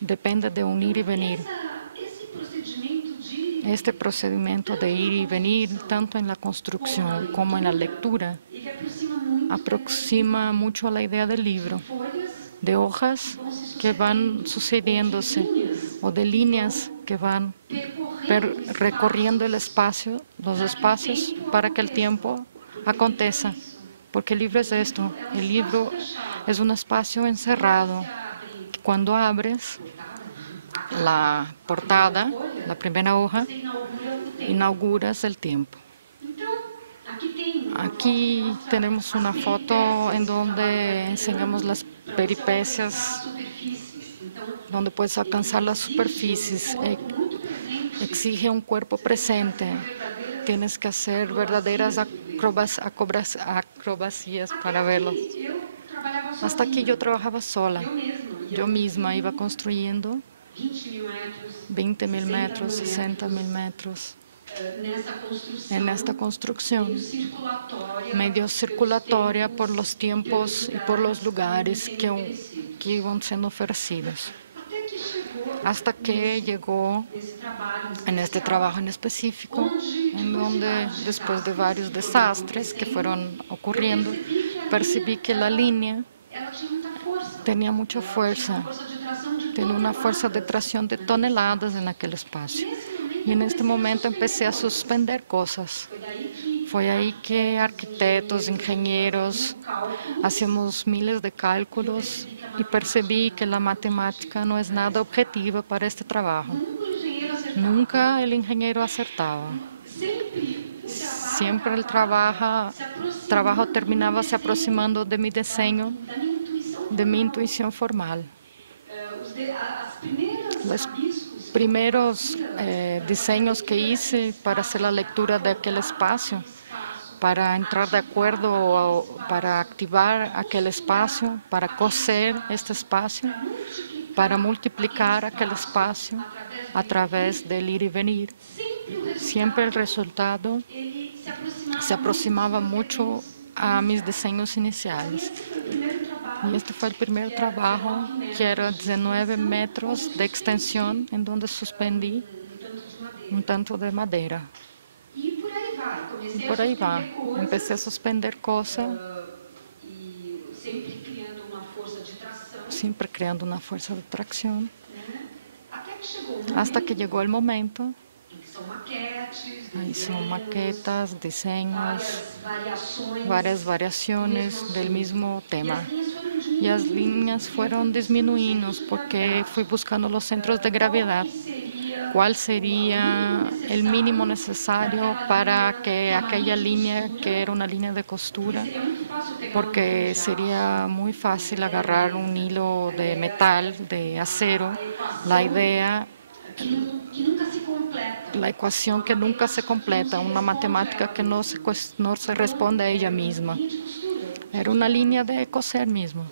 depende de un ir y venir. Este procedimiento de ir y venir, tanto en la construcción como en la lectura, aproxima mucho a la idea del libro, de hojas que van sucediéndose o de líneas que van recorriendo el espacio, los espacios, para que el tiempo acontezca. Porque el libro es esto, el libro es un espacio encerrado. Cuando abres la portada, la primera hoja, inauguras el tiempo. Aquí tenemos una foto en donde enseñamos las peripecias, donde puedes alcanzar las superficies. Exige un cuerpo presente. Tienes que hacer verdaderas acrobacias para verlo. Hasta aquí yo trabajaba sola. Yo misma iba construyendo 20.000 metros, 60.000 metros. En esta construcción, medio circulatoria por los tiempos y por los lugares que iban siendo ofrecidos. Hasta que llegó en este trabajo en específico, en donde después de varios desastres que fueron ocurriendo, percibí que la línea tenía mucha fuerza, tenía una fuerza de tracción de toneladas en aquel espacio. Y en este momento empecé a suspender cosas. Fue ahí que arquitectos, ingenieros, hacíamos miles de cálculos y percibí que la matemática no es nada objetiva para este trabajo. Nunca el ingeniero acertaba. Siempre el trabajo terminaba se aproximando de mi diseño, de mi intuición formal. Los primeros diseños que hice para hacer la lectura de aquel espacio, para entrar de acuerdo, para activar aquel espacio, para coser este espacio, para multiplicar aquel espacio a través del ir y venir. Siempre el resultado se aproximaba mucho a mis diseños iniciales. Y este fue el primer trabajo, que era 19 metros de extensión, en donde suspendí un tanto de madera. Y por ahí va. Empecé a suspender cosas, siempre creando una fuerza de tracción, hasta que llegó el momento. Ahí son maquetas, diseños, varias variaciones del mismo tema. Y las líneas fueron disminuyendo porque fui buscando los centros de gravedad. ¿Cuál sería el mínimo necesario para que aquella línea, que era una línea de costura, porque sería muy fácil agarrar un hilo de metal, de acero, la idea, la ecuación que nunca se completa, una matemática que no se responde a ella misma. Era una línea de coser mismo,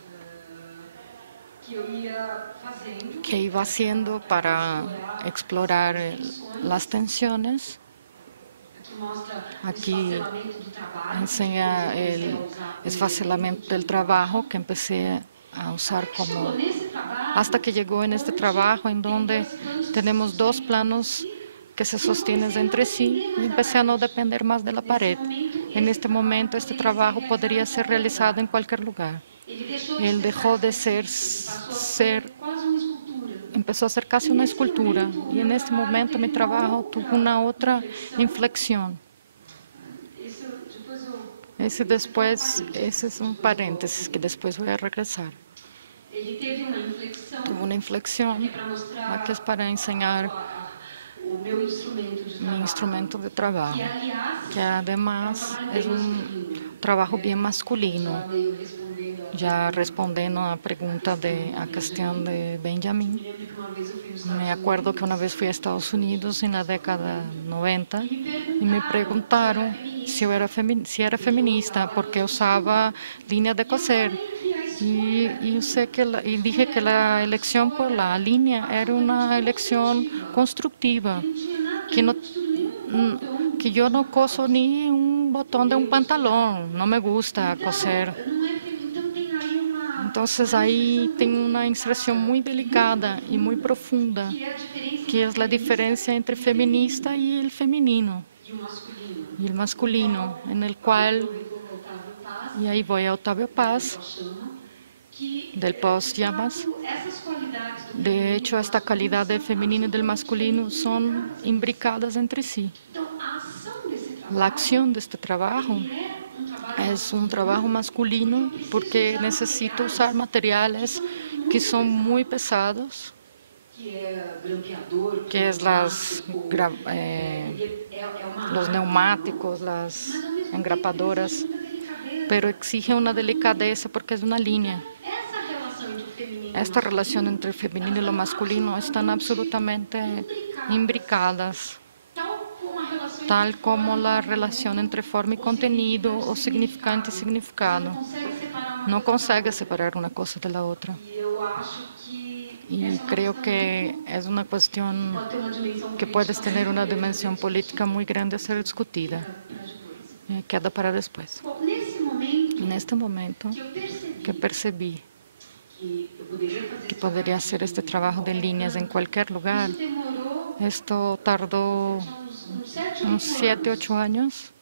que iba haciendo para explorar las tensiones. Aquí enseña el esfacelamiento del trabajo, que empecé a usar como, hasta que llegó en este trabajo en donde tenemos dos planos que se sostienen entre sí, y empecé a no depender más de la pared. En este momento este trabajo podría ser realizado en cualquier lugar. Él dejó de empezó a ser casi una escultura, y en este momento mi trabajo tuvo una otra inflexión. Ese es un paréntesis que después voy a regresar. Tuvo una inflexión, aquí es para enseñar mi instrumento de trabajo, que además es un trabajo bien masculino. Ya respondiendo a la pregunta a cuestión de Benjamin, me acuerdo que una vez fui a Estados Unidos en la década 90 y me preguntaron si era feminista porque usaba línea de coser. Y dije que la elección por la línea era una elección constructiva, que yo no coso ni un botón de un pantalón, no me gusta coser. Entonces ahí tengo una inserción muy delicada y muy profunda, que es la diferencia entre feminista y el femenino, y el masculino, en el cual, y ahí voy a Octavio Paz, del post-Llamas. De hecho, esta calidad del femenino y del masculino son imbricadas entre sí. La acción de este trabajo es un trabajo masculino porque necesito usar materiales que son muy pesados, que es los neumáticos, las engrapadoras, pero exige una delicadeza porque es una línea. Esta relación entre el femenino y lo masculino están absolutamente imbricadas, tal como la relación entre forma y contenido o significante y significado. No consegue separar una cosa de la otra. Y creo que es una cuestión que puede tener una dimensión política muy grande a ser discutida. Queda para después. En este momento que percibí que podría hacer este trabajo de líneas en cualquier lugar, esto tardó uns 7, 8 años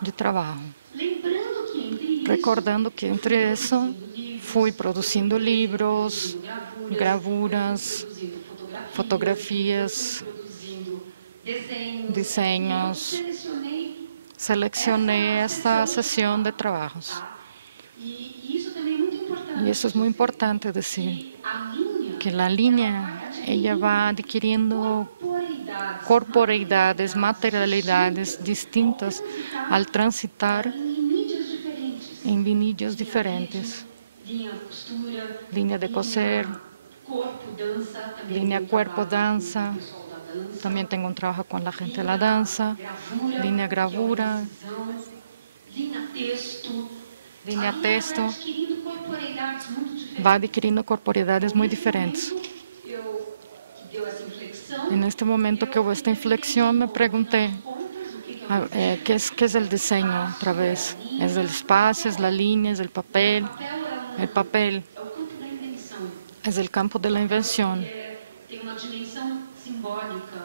de trabajo. Recordando que entre eso fui produciendo libros, gravuras, fotografías, diseños. Seleccioné esta sesión de trabajos. Y eso es muy importante decir, que la línea, ella va adquiriendo corporeidades, materialidades distintas al transitar en linillos diferentes. Línea de coser, línea cuerpo, danza. También tengo un trabajo con la gente de la danza, línea gravura, línea texto. Va adquiriendo corporeidades muy diferentes. En este momento que hubo esta inflexión, me pregunté, ¿qué es el diseño otra vez? ¿Es el espacio, es la línea, es el papel? El papel es el campo de la invención.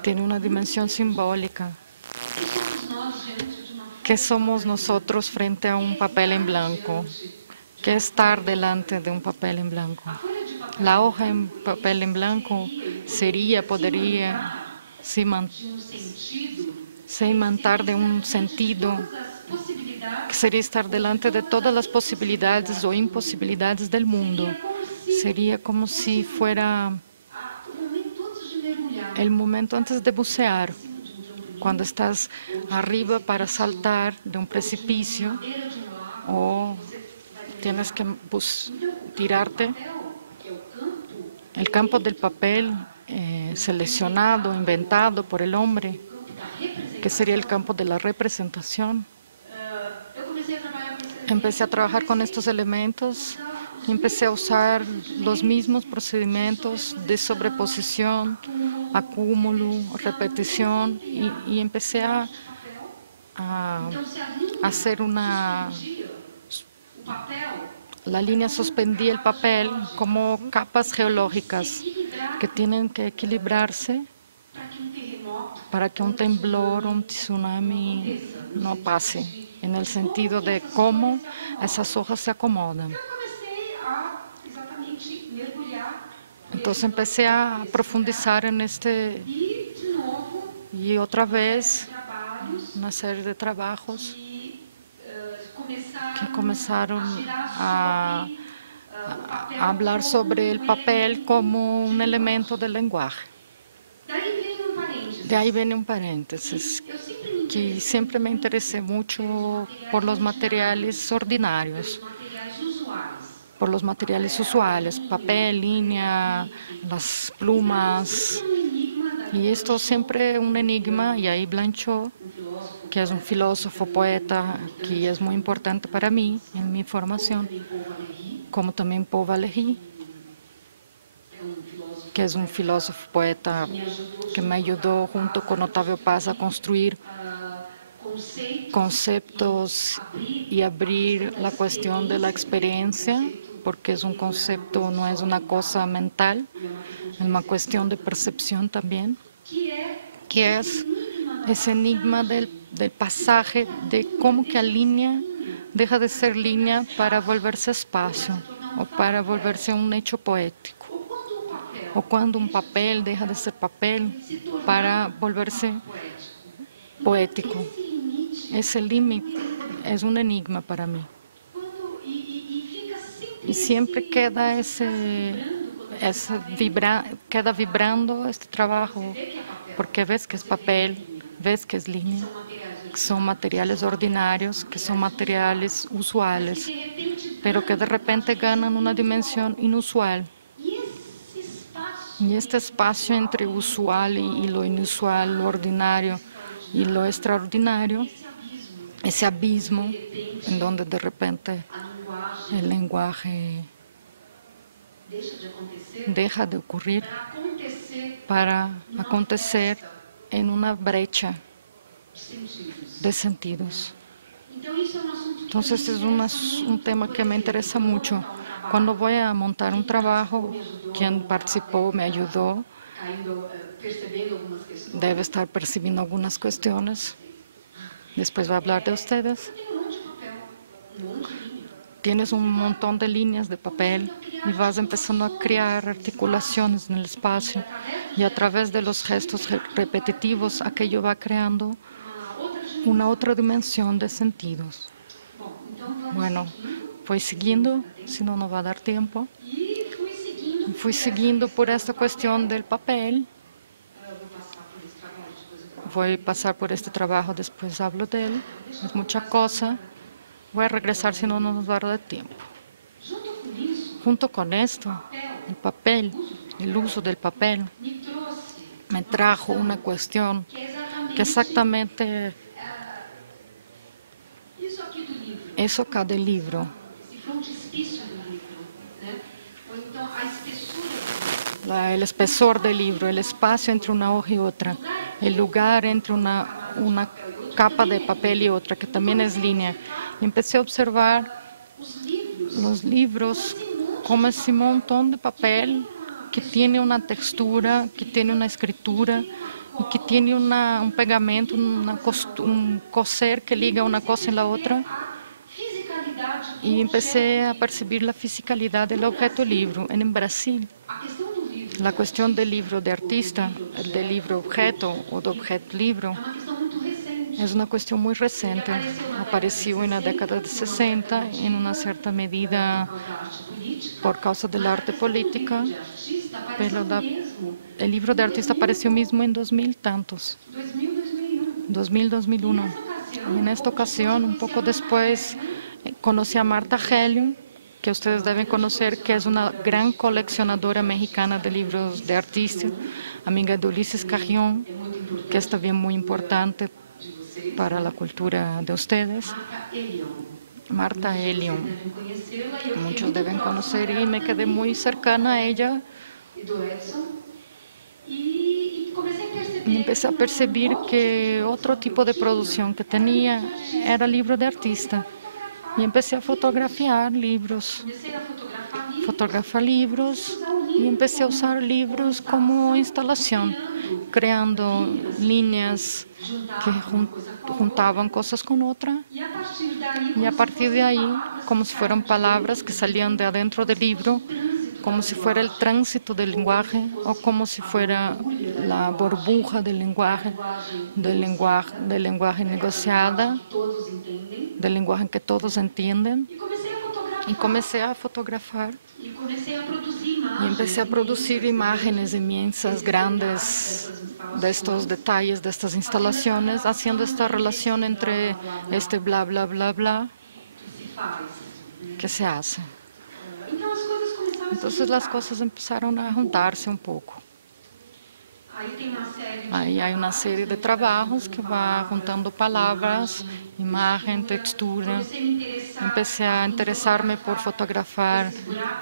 Tiene una dimensión simbólica. ¿Qué somos nosotros frente a un papel en blanco? ¿Qué es estar delante de un papel en blanco? La hoja en papel en blanco podría cimentar de un sentido, que sería estar delante de todas las posibilidades o imposibilidades del mundo. Sería como si fuera el momento antes de bucear, cuando estás arriba para saltar de un precipicio o tienes que tirarte. El campo del papel seleccionado, inventado por el hombre, que sería el campo de la representación. Empecé a trabajar con estos elementos, empecé a usar los mismos procedimientos de sobreposición, acúmulo, repetición y empecé a hacer la línea suspendía el papel como capas geológicas que tienen que equilibrarse para que un temblor, un tsunami no pase, en el sentido de cómo esas hojas se acomodan. Entonces empecé a profundizar en y otra vez una serie de trabajos que comenzaron a hablar sobre el papel como un elemento del lenguaje. De ahí viene un paréntesis, que siempre me interesé mucho por los materiales ordinarios, por los materiales usuales, papel, línea, las plumas. Y esto siempre un enigma, y ahí Blanchot, que es un filósofo, poeta, que es muy importante para mí en mi formación, como también Paul Valéry, que es un filósofo, poeta, que me ayudó junto con Otávio Paz a construir conceptos y abrir la cuestión de la experiencia, porque es un concepto, no es una cosa mental, es una cuestión de percepción también, que es ese enigma del pasaje de cómo que la línea deja de ser línea para volverse espacio o para volverse un hecho poético, o cuando un papel deja de ser papel para volverse poético. Ese límite es un enigma para mí. Y siempre queda queda vibrando este trabajo, porque ves que es papel, ves que es línea, que son materiales ordinarios, que son materiales usuales, pero que de repente ganan una dimensión inusual. Y este espacio entre usual y lo inusual, lo ordinario y lo extraordinario, ese abismo en donde de repente el lenguaje deja de ocurrir para acontecer en una brecha de sentidos. Entonces es un tema que me interesa mucho. Cuando voy a montar un trabajo, quien participó me ayudó, debe estar percibiendo algunas cuestiones. Después va a hablar de ustedes. Tienes un montón de líneas de papel y vas empezando a crear articulaciones en el espacio, y a través de los gestos repetitivos aquello va creando una otra dimensión de sentidos. Bueno, fui siguiendo, si no, no va a dar tiempo. Fui siguiendo por esta cuestión del papel. Voy a pasar por este trabajo, después hablo de él. Es mucha cosa. Voy a regresar, si no, no nos va a dar tiempo. Junto con esto, el papel, el uso del papel, me trajo una cuestión que exactamente eso acá del libro. el espesor del libro, el espacio entre una hoja y otra, el lugar entre una capa de papel y otra, que también es línea. Y empecé a observar los libros como ese montón de papel que tiene una textura, que tiene una escritura y que tiene un pegamento, un coser que liga una cosa en la otra. Y empecé a percibir la fisicalidad del objeto libro. En Brasil, la cuestión del libro de artista, del libro objeto o de objeto libro, es una cuestión muy reciente. Apareció en la década de 60, en una cierta medida por causa del arte política, pero el libro de artista apareció mismo en 2000 tantos, 2000, 2001. Y en esta ocasión, un poco después, conocí a Marta Helium, que ustedes deben conocer, que es una gran coleccionadora mexicana de libros de artista, amiga de Ulises Carrión, que es también muy importante para la cultura de ustedes. Marta Helium, muchos deben conocer, y me quedé muy cercana a ella. Y empecé a percibir que otro tipo de producción que tenía era libro de artista. Y empecé a fotografiar libros. Y empecé a usar libros como instalación, creando líneas que juntaban cosas con otra. Y a partir de ahí, como si fueran palabras que salían de adentro del libro, como si fuera el tránsito del lenguaje o como si fuera la burbuja del lenguaje negociada, del lenguaje que todos entienden. Y comencé a fotografar y empecé a producir imágenes inmensas, grandes, de estos detalles, de estas instalaciones, haciendo esta relación entre este bla, bla, bla, bla, que se hace. Entonces las cosas empezaron a juntarse un poco. Ahí hay una serie de trabajos que va juntando palabras, imagen, textura. Empecé a interesarme por fotografar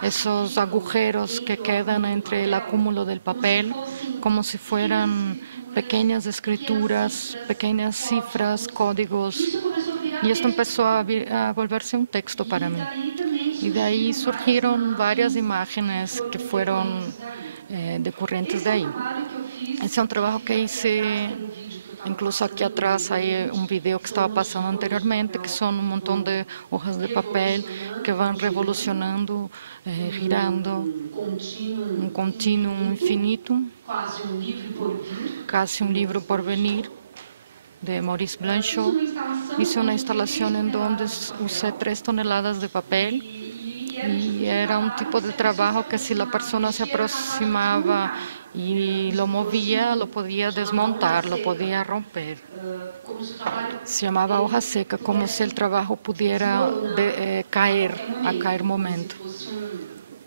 esos agujeros que quedan entre el acúmulo del papel, como si fueran pequeñas escrituras, pequeñas cifras, códigos. Y esto empezó a volverse un texto para mí. Y de ahí surgieron varias imágenes que fueron decorrentes de ahí. Ese es un trabajo que hice, incluso aquí atrás hay un video que estaba pasando anteriormente, que son un montón de hojas de papel que van revolucionando, girando, un continuum infinito, casi un libro por venir, de Maurice Blanchot. Hice una instalación en donde usé 3 toneladas de papel y era un tipo de trabajo que si la persona se aproximaba y lo movía, lo podía desmontar, lo podía romper. Se llamaba hoja seca, como si el trabajo pudiera caer momento,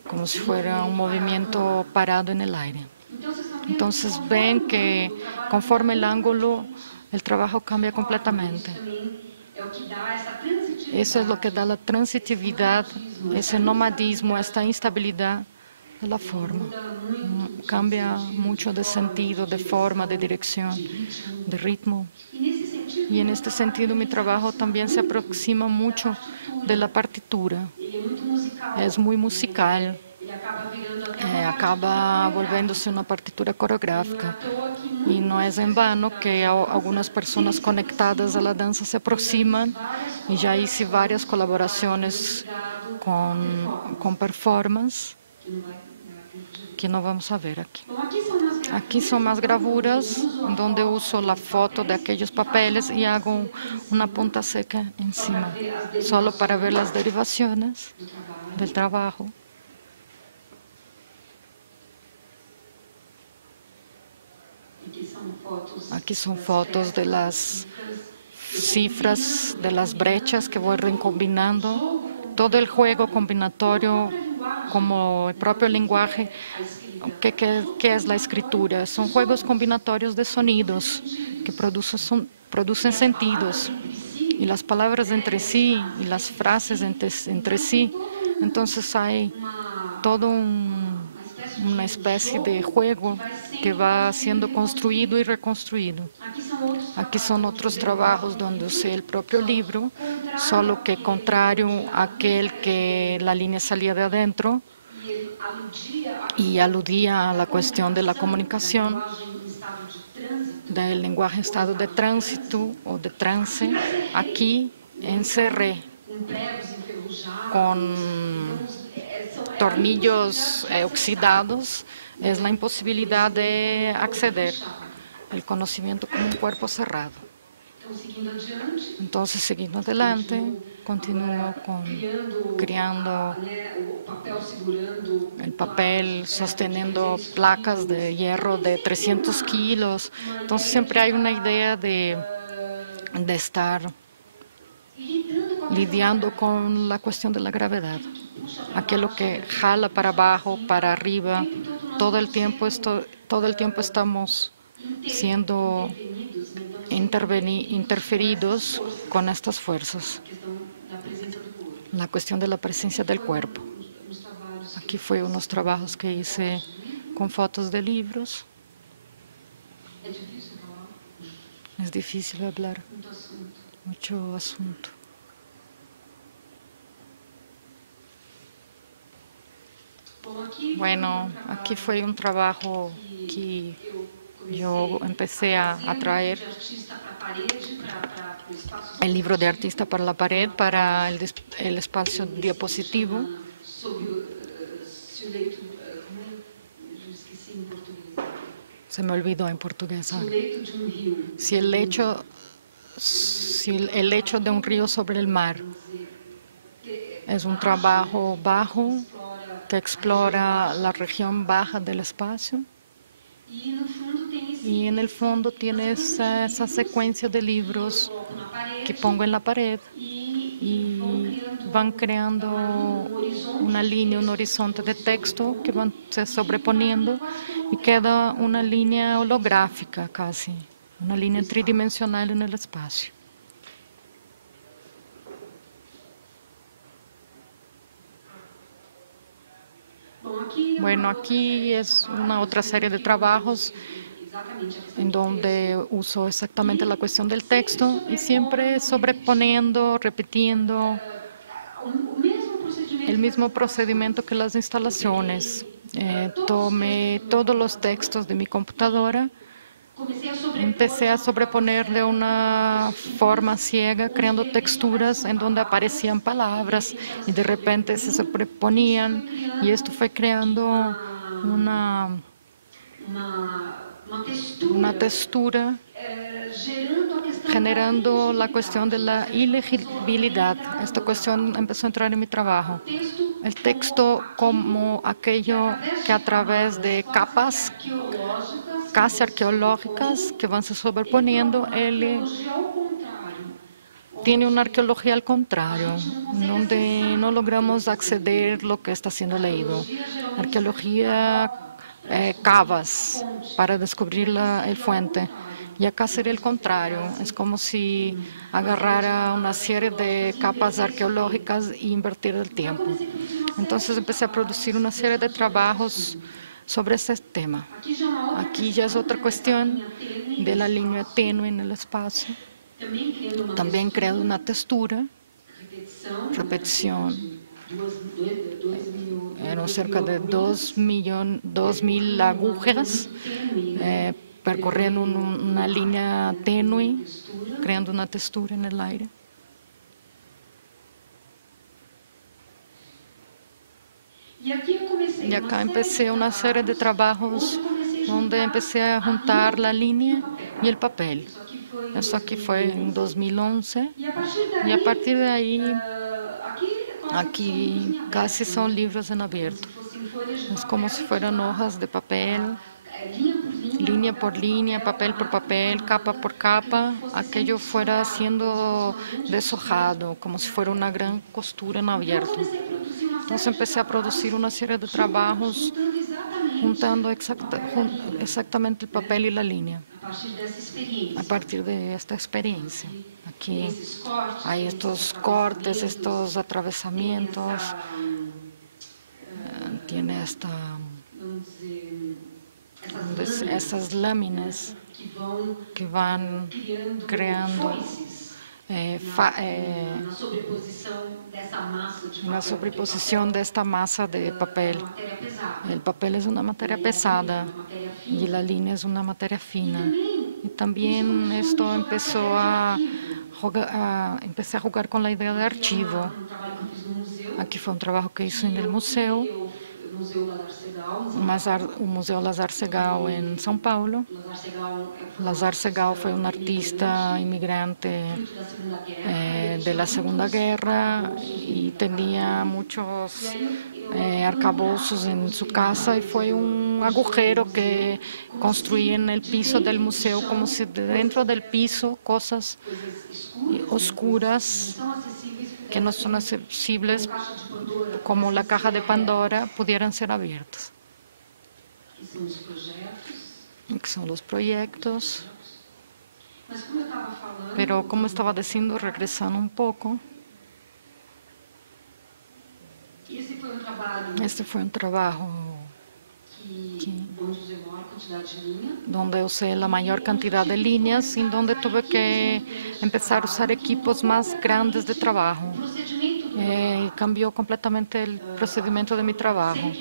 como si fuera un movimiento parado en el aire. Entonces ven que conforme el ángulo, el trabajo cambia completamente. Eso es lo que da la transitividad, ese nomadismo, esta instabilidad de la forma. Cambia mucho de sentido, de forma, de dirección, de ritmo. Y en este sentido mi trabajo también se aproxima mucho de la partitura. Es muy musical. Acaba volviéndose una partitura coreográfica. Y no es en vano que algunas personas conectadas a la danza se aproximan, y ya hice varias colaboraciones con performance que no vamos a ver aquí. Aquí son más gravuras donde uso la foto de aquellos papeles y hago una punta seca encima, solo para ver las derivaciones del trabajo. Aquí son fotos de las cifras, de las brechas que voy recombinando, todo el juego combinatorio como el propio lenguaje. ¿Qué es la escritura? Son juegos combinatorios de sonidos que producen sentidos, y las palabras entre sí y las frases entre sí. Entonces hay todo una especie de juego que va siendo construido y reconstruido. Aquí son otros trabajos donde usé el propio libro, solo que contrario a aquel que la línea salía de adentro y aludía a la cuestión de la comunicación, del lenguaje en estado de tránsito o de trance. Aquí encerré con tornillos oxidados, es la imposibilidad de acceder al conocimiento como un cuerpo cerrado. Entonces, siguiendo adelante, continúo creando el papel, sosteniendo placas de hierro de 300 kilos. Entonces, siempre hay una idea de estar lidiando con la cuestión de la gravedad. Aquello que jala para abajo, para arriba, todo el tiempo estamos siendo interferidos con estas fuerzas. La cuestión de la presencia del cuerpo. Aquí fue unos trabajos que hice con fotos de libros. Es difícil hablar. Mucho asunto. Bueno, aquí fue un trabajo que yo empecé a traer el libro de artista para la pared, para el espacio diapositivo. Se me olvidó en portugués. Si el lecho de un río sobre el mar. Es un trabajo bajo que explora la región baja del espacio. Y en el fondo tiene esa secuencia de libros que pongo en la pared y van creando una línea, un horizonte de texto que van se sobreponiendo y queda una línea holográfica casi, una línea tridimensional en el espacio. Bueno, aquí es una otra serie de trabajos en donde uso exactamente la cuestión del texto y siempre sobreponiendo, repitiendo el mismo procedimiento que las instalaciones. Tomé todos los textos de mi computadora, empecé a sobreponer de una forma ciega, creando texturas en donde aparecían palabras y de repente se sobreponían y esto fue creando una textura, generando la cuestión de la ilegibilidad. Esta cuestión empezó a entrar en mi trabajo. El texto como aquello que a través de capas casi arqueológicas que van se sobreponiendo, él tiene una arqueología al contrario, donde no logramos acceder a lo que está siendo leído. Arqueología cavas para descubrir el fuente. Y acá sería el contrario, es como si agarrara una serie de capas arqueológicas e invertir el tiempo. Entonces empecé a producir una serie de trabajos sobre ese tema. Aquí ya es otra cuestión de la línea tenue en el espacio. También creo una textura, repetición. Eran cerca de 2.000 agujas percorriendo una línea tenue, creando una textura en el aire. Y acá empecé una serie de trabajos donde empecé a juntar la línea y el papel. Eso aquí fue en 2011 y a partir de ahí, aquí casi son libros en abierto. Es como si fueran hojas de papel, línea por línea, papel por papel, capa por capa, aquello fuera siendo deshojado, como si fuera una gran costura en abierto. Entonces empecé a producir una serie de trabajos juntando exactamente el papel y la línea. A partir de esta experiencia, aquí hay estos cortes, estos atravesamientos, tiene esta essas lâminas que vão criando na sobreposição desta massa de papel. O papel é uma matéria pesada e a linha é uma matéria fina. E também isto empecé a jogar com a ideia de arquivo. Aqui foi um trabalho que hice no museu, o Museu Lazar Segall em São Paulo. Lazar Segall foi um artista imigrante da Segunda Guerra e tinha muitos arcabouços em sua casa e foi um agujero que construí no piso do museu, como se dentro do piso coisas oscuras que não são acessíveis, como a caixa de Pandora, pudieran ser abertas. Que são os projetos. Pero como estava dizendo, regressando um pouco, este foi um trabalho donde usé a maior quantidade de linhas e onde tive que começar a usar equipos mais grandes de trabalho. Cambiou completamente o procedimento de meu trabalho,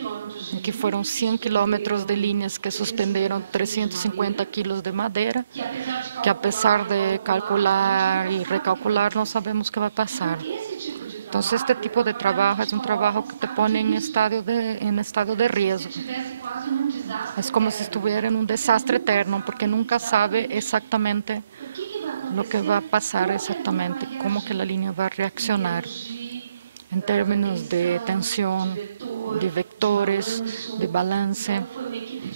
em que foram 100 quilômetros de linhas que suspenderam 350 quilos de madeira, que apesar de calcular e recalcular, não sabemos o que vai passar. Então, este tipo de trabalho é um trabalho que te põe em estado de risco. É como se estivesse em um desastre eterno, porque nunca sabe exatamente o que vai passar exatamente, como que a linha vai reaccionar em termos de tensão, de vectores, de balance.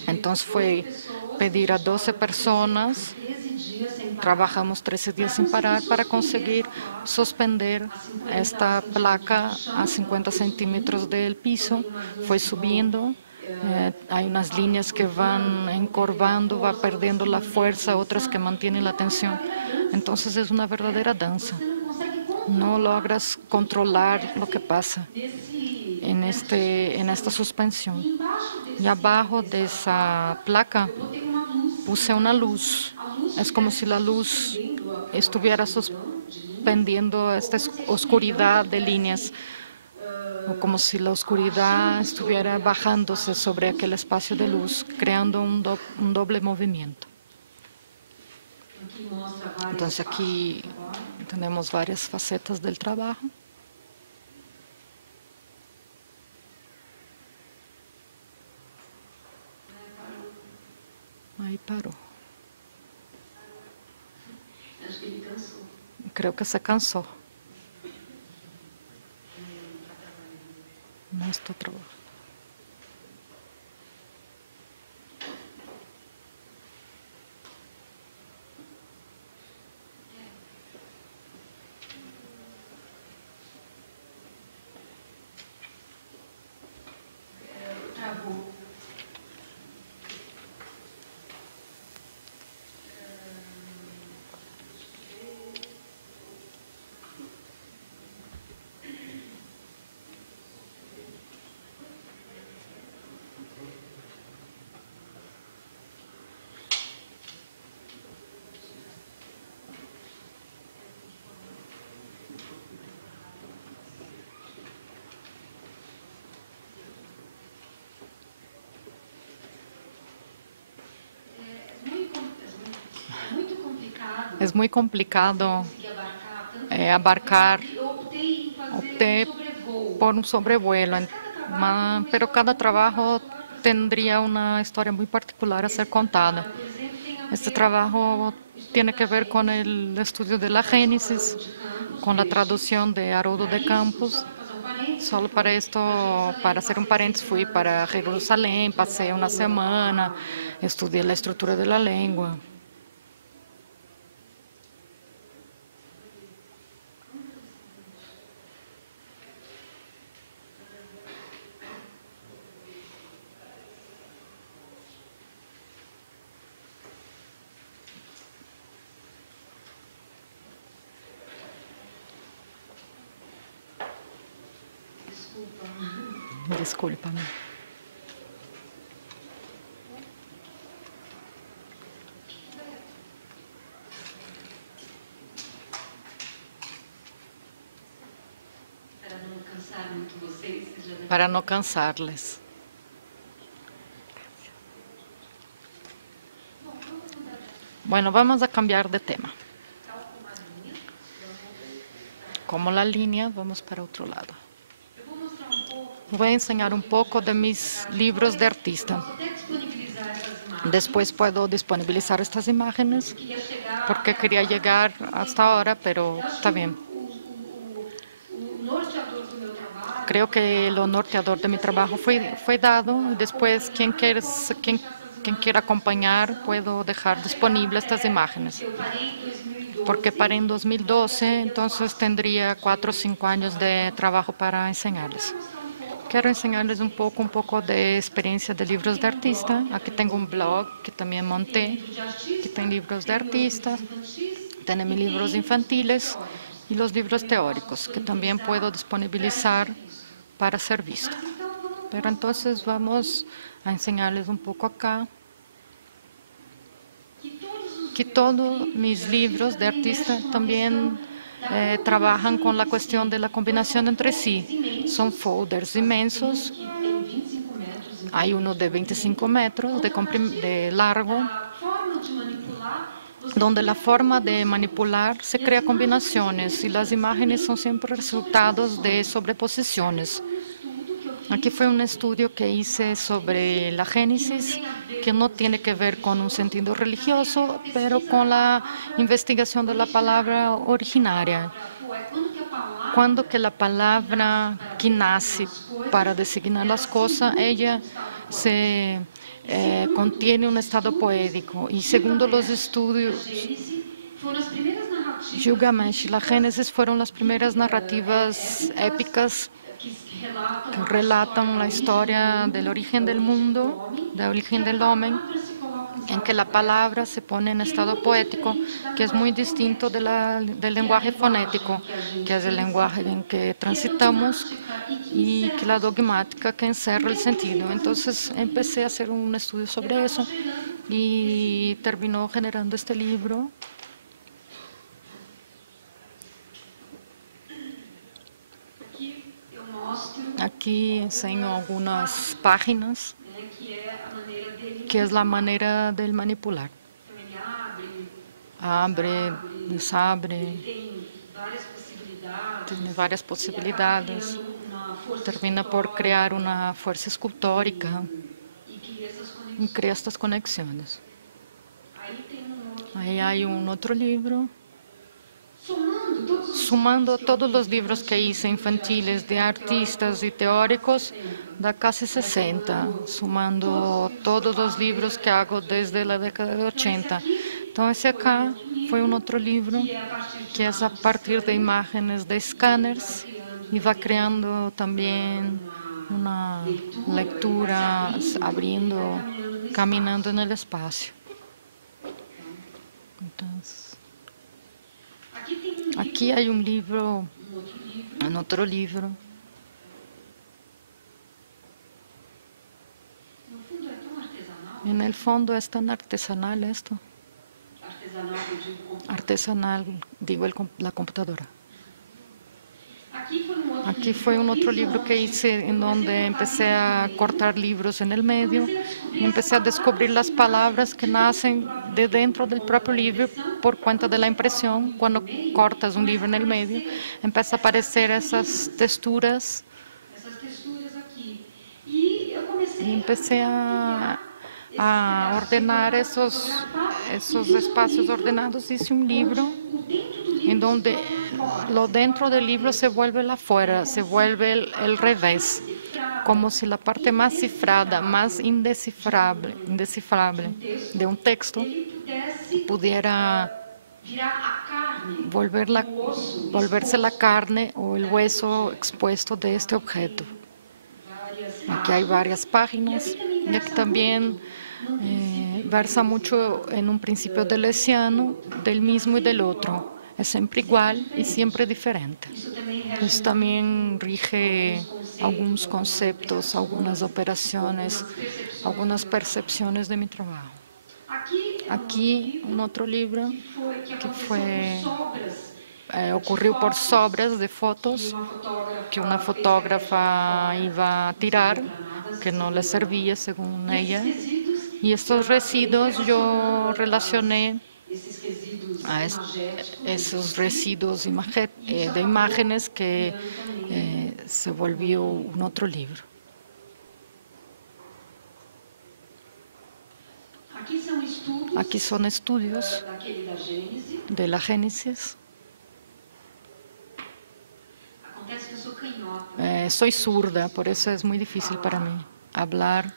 Então, foi pedir a 12 pessoas, trabalhamos 13 dias sem parar para conseguir suspender esta placa a 50 centímetros do piso. Foi subindo. Há umas linhas que vão encorvando, vai perdendo a força, outras que mantêm a tensão. Então, é uma verdadeira dança. Não logras controlar o que passa en esta suspensión. Y abajo de esa placa puse una luz. Es como si la luz estuviera suspendiendo esta oscuridad de líneas, o como si la oscuridad estuviera bajándose sobre aquel espacio de luz, creando un doble movimiento. Entonces aquí tenemos varias facetas del trabajo. Aí parou. Acho que ele cansou. Creo que se cansou. Não estou trabalhando. Travou. É muito complicado abarcar. Optei por um sobrevuelo, mas cada trabalho tendría uma história muito particular a ser contada. Este trabalho tem que ver com o estudo de la Génesis, com a tradução de Haroldo de Campos. Solo para esto, para hacer un paréntesis, fui para Jerusalén, pasé una semana, estudié la estructura de la lengua. Desculpa-me. para no cansarles. Bueno, vamos a cambiar de tema. Como la línea, vamos para otro lado. Voy a enseñar un poco de mis libros de artista. Después puedo disponibilizar estas imágenes porque quería llegar hasta ahora, pero está bien. Creo que lo norteador de mi trabajo fue dado. Después, quien quiera acompañar, puedo dejar disponibles estas imágenes. Porque paré en 2012, entonces tendría 4 o 5 años de trabajo para enseñarles. Quiero enseñarles un poco de experiencia de libros de artista. Aquí tengo un blog que también monté, que tiene libros de artistas, tiene mis libros infantiles y los libros teóricos, que también puedo disponibilizar para ser visto. Pero entonces vamos a enseñarles un poco acá que todos mis libros de artista también trabajan con la cuestión de la combinación entre sí. Son folders inmensos. Hay uno de 25 metros de largo, donde la forma de manipular se crea combinaciones y las imágenes son siempre resultados de sobreposiciones. Aquí fue un estudio que hice sobre la Génesis, que no tiene que ver con un sentido religioso, pero con la investigación de la palabra originaria. Cuando que la palabra que nace para designar las cosas, ella se contiene un estado poético. Y según los estudios, Gilgamesh y la Génesis fueron las primeras narrativas épicas que relatan la historia del origen del mundo, del origen del hombre, en que la palabra se pone en estado poético, que es muy distinto del lenguaje fonético, que es el lenguaje en que transitamos, y que la dogmática que encerra el sentido. Entonces empecé a hacer un estudio sobre eso y terminó generando este libro. Aquí enseño algunas páginas, que es la manera del manipular. Abre, desabre, tiene varias posibilidades. Termina por crear una fuerza escultórica y crea estas conexiones. Ahí hay un otro libro. Sumando todos los libros que hice infantiles de artistas y teóricos, da casi 60, sumando todos los libros que hago desde la década de 80. Entonces acá fue un otro libro que es a partir de imágenes de escáneres y va creando también una lectura, abriendo, caminando en el espacio. Entonces, aquí hay un libro, un otro libro. En el fondo es tan artesanal esto. Artesanal, digo, la computadora. Aquí fue un otro libro que hice en donde empecé a cortar libros en el medio y empecé a descubrir las palabras que nacen de dentro del propio libro por cuenta de la impresión. Cuando cortas un libro en el medio, empieza a aparecer esas texturas y empecé a ordenar esos espacios ordenados. Hice un libro en donde lo dentro del libro se vuelve el afuera, se vuelve el revés, como si la parte más cifrada, más indescifrable de un texto pudiera volverse la carne o el hueso expuesto de este objeto. Aquí hay varias páginas y aquí también versa mucho en un principio deleuziano, del mismo y del otro. Es siempre igual y siempre diferente. Eso también rige algunos conceptos, algunas operaciones, algunas percepciones de mi trabajo. Aquí un otro libro que fue ocurrió por sobras de fotos que una fotógrafa iba a tirar, que no le servía según ella. Y estos residuos yo relacioné a esos residuos de imágenes que se volvió un otro libro. Aquí son estudios de la Génesis. Soy zurda, por eso es muy difícil para mí hablar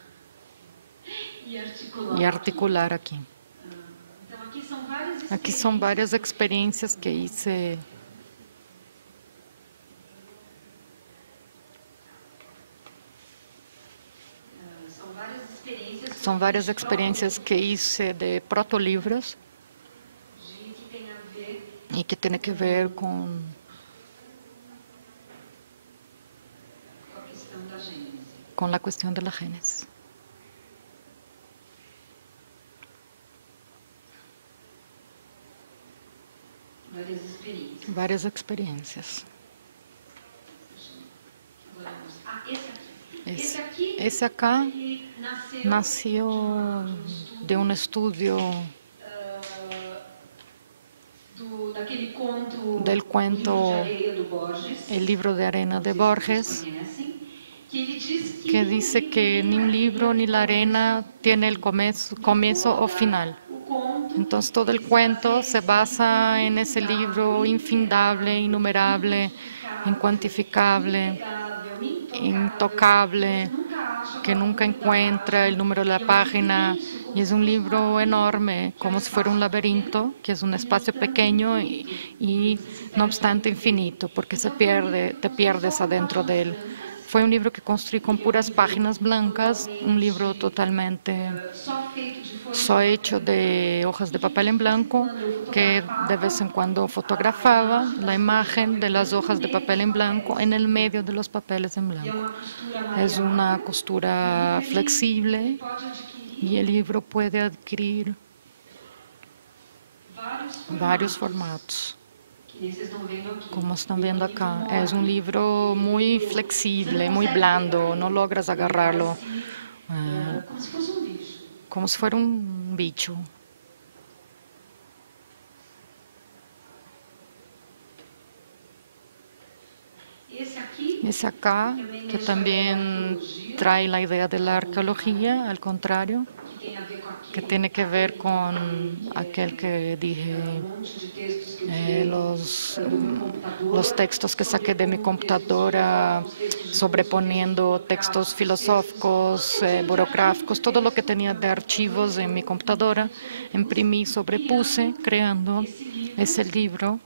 y articular aquí. Aquí son varias experiencias que hice. Son varias experiencias que hice de protolibros y que tiene que ver con la cuestión de la Génesis. Varias experiencias. Ese acá nació de un estudio del cuento El libro de arena de Borges, que dice que ni un libro ni la arena tiene el comienzo o final. Entonces todo el cuento se basa en ese libro infindable, innumerable, incuantificable, intocable, que nunca encuentra el número de la página, y es un libro enorme, como si fuera un laberinto, que es un espacio pequeño y no obstante infinito, porque te pierdes adentro de él. Fue un libro que construí con puras páginas blancas, un libro totalmente hecho de hojas de papel en blanco, que de vez en cuando fotografaba la imagen de las hojas de papel en blanco en el medio de los papeles en blanco. Es una costura flexible y el libro puede adquirir varios formatos, como están viendo acá. Es un libro muy flexible, muy blando, no logras agarrarlo como si fuera un bicho. Ese acá, que también trae la idea de la arqueología, al contrario, que tiene que ver con aquel que dije, los textos que saqué de mi computadora, sobreponiendo textos filosóficos, burocráficos, todo lo que tenía de archivos en mi computadora, imprimí, sobrepuse, creando ese libro,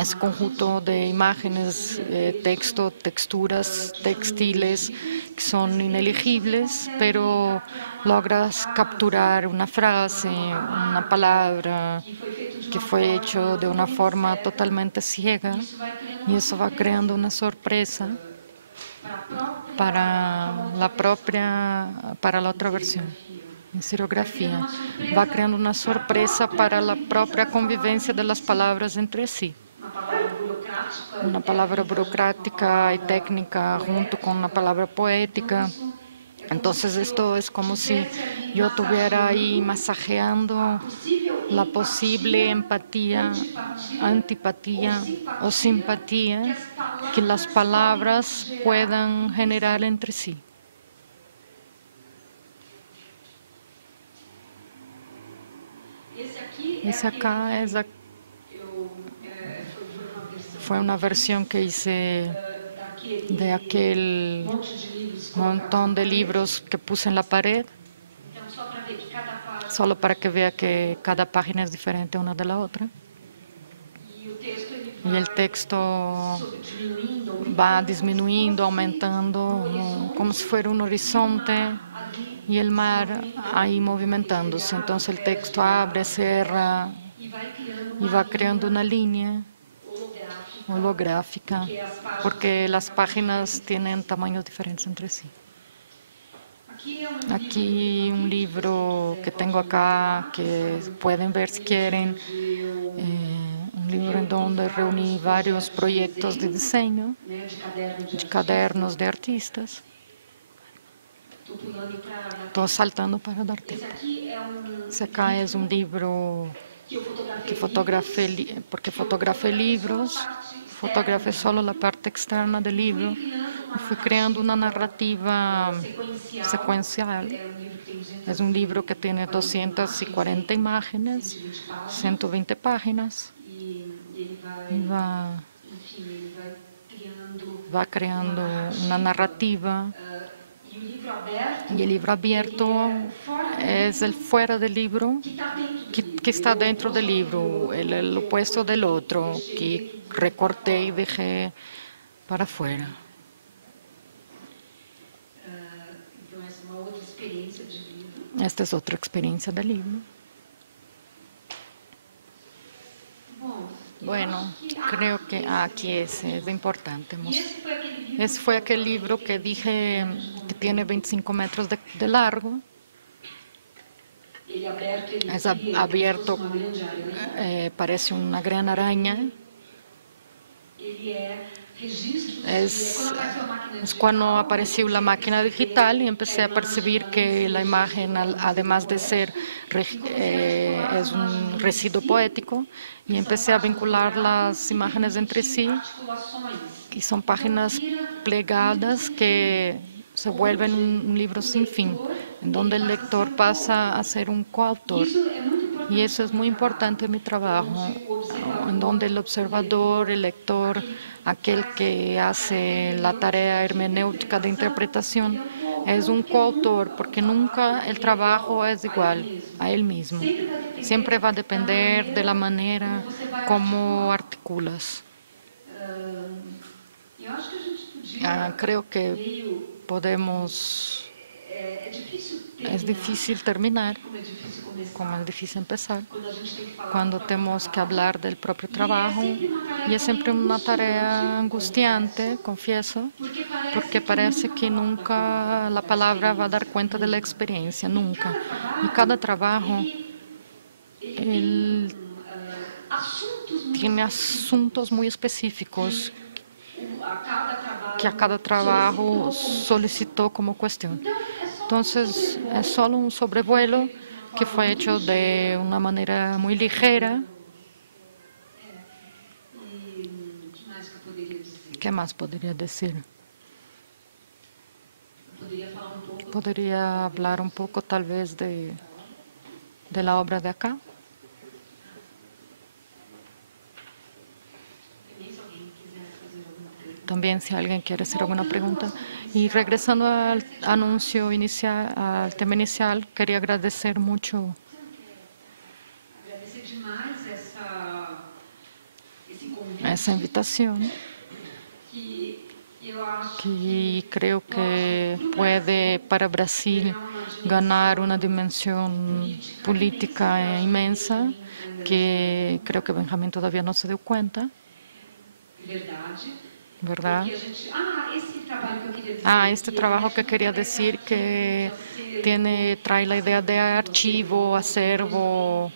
ese conjunto de imágenes, texto, texturas, textiles, que son inelegibles, pero logras capturar una frase, una palabra, que fue hecho de una forma totalmente ciega, y eso va creando una sorpresa para la otra versión. En serigrafía, va creando una sorpresa para la propia convivencia de las palabras entre sí. Una palabra burocrática y técnica junto con una palabra poética. Entonces esto es como si yo estuviera ahí masajeando la posible empatía, antipatía o simpatía que las palabras puedan generar entre sí. Ese acá fue una versión que hice de aquel montón de libros que puse en la pared, solo para que vea que cada página es diferente una de la otra. Y el texto va disminuyendo, aumentando, como si fuera un horizonte y el mar ahí movimentándose. Entonces el texto abre, cierra y va creando una línea holográfica, porque las páginas tienen tamaños diferentes entre sí. Aquí un libro que tengo acá, que pueden ver si quieren, un un libro en donde reuní varios proyectos de diseño, de cadernos de artistas. Estou saltando para dar tempo. Esse acá é um livro que fotografei, porque fotografei livros, fotografei só a parte externa do livro e fui criando uma narrativa sequencial. É um livro que tem 240 imagens, 120 páginas e vai criando uma narrativa. Y el libro abierto es el fuera del libro que está dentro del libro, el opuesto del otro, que recorté y dejé para afuera. Esta es otra experiencia del libro. Bueno, creo que aquí es importante. Ese fue aquel libro que dije que tiene 25 metros de largo. Es abierto, parece una gran araña. Es cuando apareció la máquina digital y empecé a percibir que la imagen, además de ser es un residuo poético, y empecé a vincular las imágenes entre sí, y son páginas plegadas que se vuelven un libro sin fin, en donde el lector pasa a ser un coautor. Y eso es muy importante en mi trabajo, en donde el observador, el lector, aquel que hace la tarea hermenéutica de interpretación, es un coautor, porque nunca el trabajo es igual a él mismo. Siempre va a depender de la manera como articulas. Creo que podemos... Es difícil terminar, como es difícil empezar, cuando tenemos que hablar del propio trabajo, y es siempre una tarea angustiante, confieso, porque parece que nunca la palabra va a dar cuenta de la experiencia, nunca. Y cada trabajo tiene asuntos muy específicos que a cada trabajo solicitó como cuestión. Entonces, es solo un sobrevuelo que fue hecho de una manera muy ligera. ¿Qué más podría decir? Podría hablar un poco, tal vez, de la obra de acá. También, si alguien quiere hacer alguna pregunta. Y regresando al anuncio inicial, al tema inicial, quería agradecer mucho esa invitación, que creo que puede para Brasil ganar una dimensión política inmensa, que creo que Benjamín todavía no se dio cuenta. ¿Verdad? Este trabajo que quería decir, que trae la idea de archivo, acervo.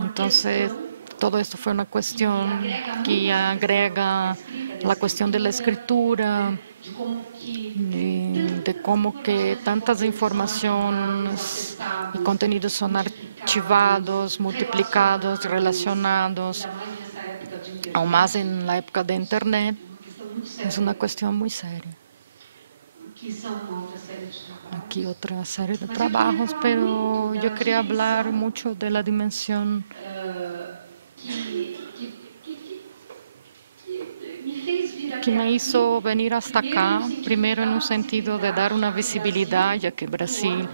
Entonces, todo esto fue una cuestión que agrega la cuestión de la escritura, de cómo que tantas informaciones y contenidos son archivados, multiplicados, relacionados, aún más en la época de Internet. Es una cuestión muy seria. Aquí otra serie de trabajos, pero yo quería hablar mucho de la dimensión que me hizo venir hasta acá, primero en un sentido de dar una visibilidad, ya que Brasil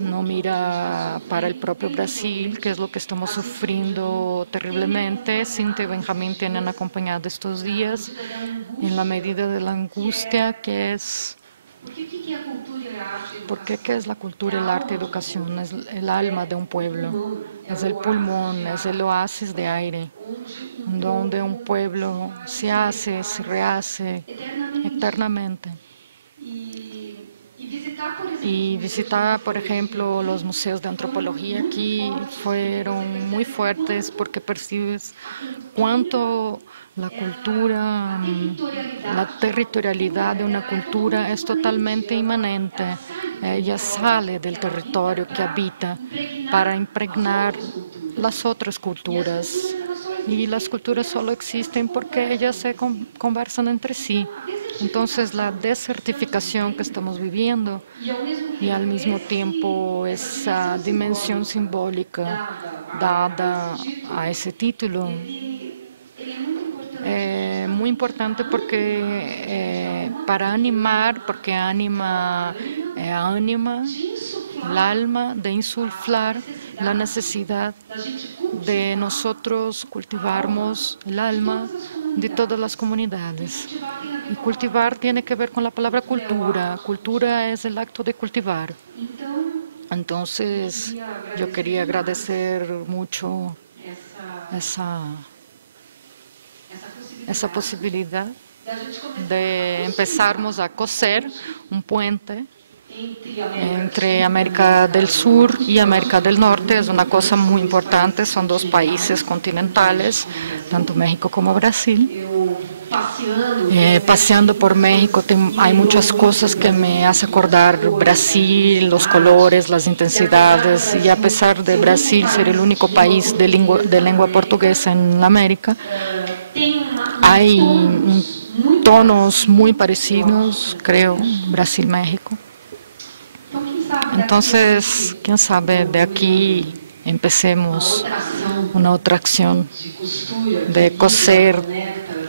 no mira para el propio Brasil, que es lo que estamos sufriendo terriblemente. Cintia y Benjamín tienen acompañado estos días en la medida de la angustia que es. Porque ¿qué es la cultura, el arte, educación? Es el alma de un pueblo, es el pulmón, es el oasis de aire, donde un pueblo se hace, se rehace eternamente. Y visitar, por ejemplo, los museos de antropología aquí fueron muy fuertes porque percibes cuánto la cultura, la territorialidad de una cultura es totalmente inmanente. Ella sale del territorio que habita para impregnar las otras culturas. Y las culturas solo existen porque ellas se conversan entre sí. Entonces, la desertificación que estamos viviendo y al mismo tiempo esa dimensión simbólica dada a ese título, muy importante porque para animar, porque anima el alma, de insuflar la necesidad de nosotros cultivarmos el alma de todas las comunidades. Y cultivar tiene que ver con la palabra cultura. Cultura es el acto de cultivar. Entonces, yo quería agradecer mucho esa posibilidad de empezarmos a coser un puente entre América del Sur y América del Norte. Es una cosa muy importante, son dos países continentales, tanto México como Brasil. Paseando por México hay muchas cosas que me hacen acordar Brasil, los colores, las intensidades, y a pesar de Brasil ser el único país de lengua portuguesa en América, hay tonos muy parecidos, creo, Brasil-México. Entonces, quién sabe, de aquí empecemos una otra acción de coser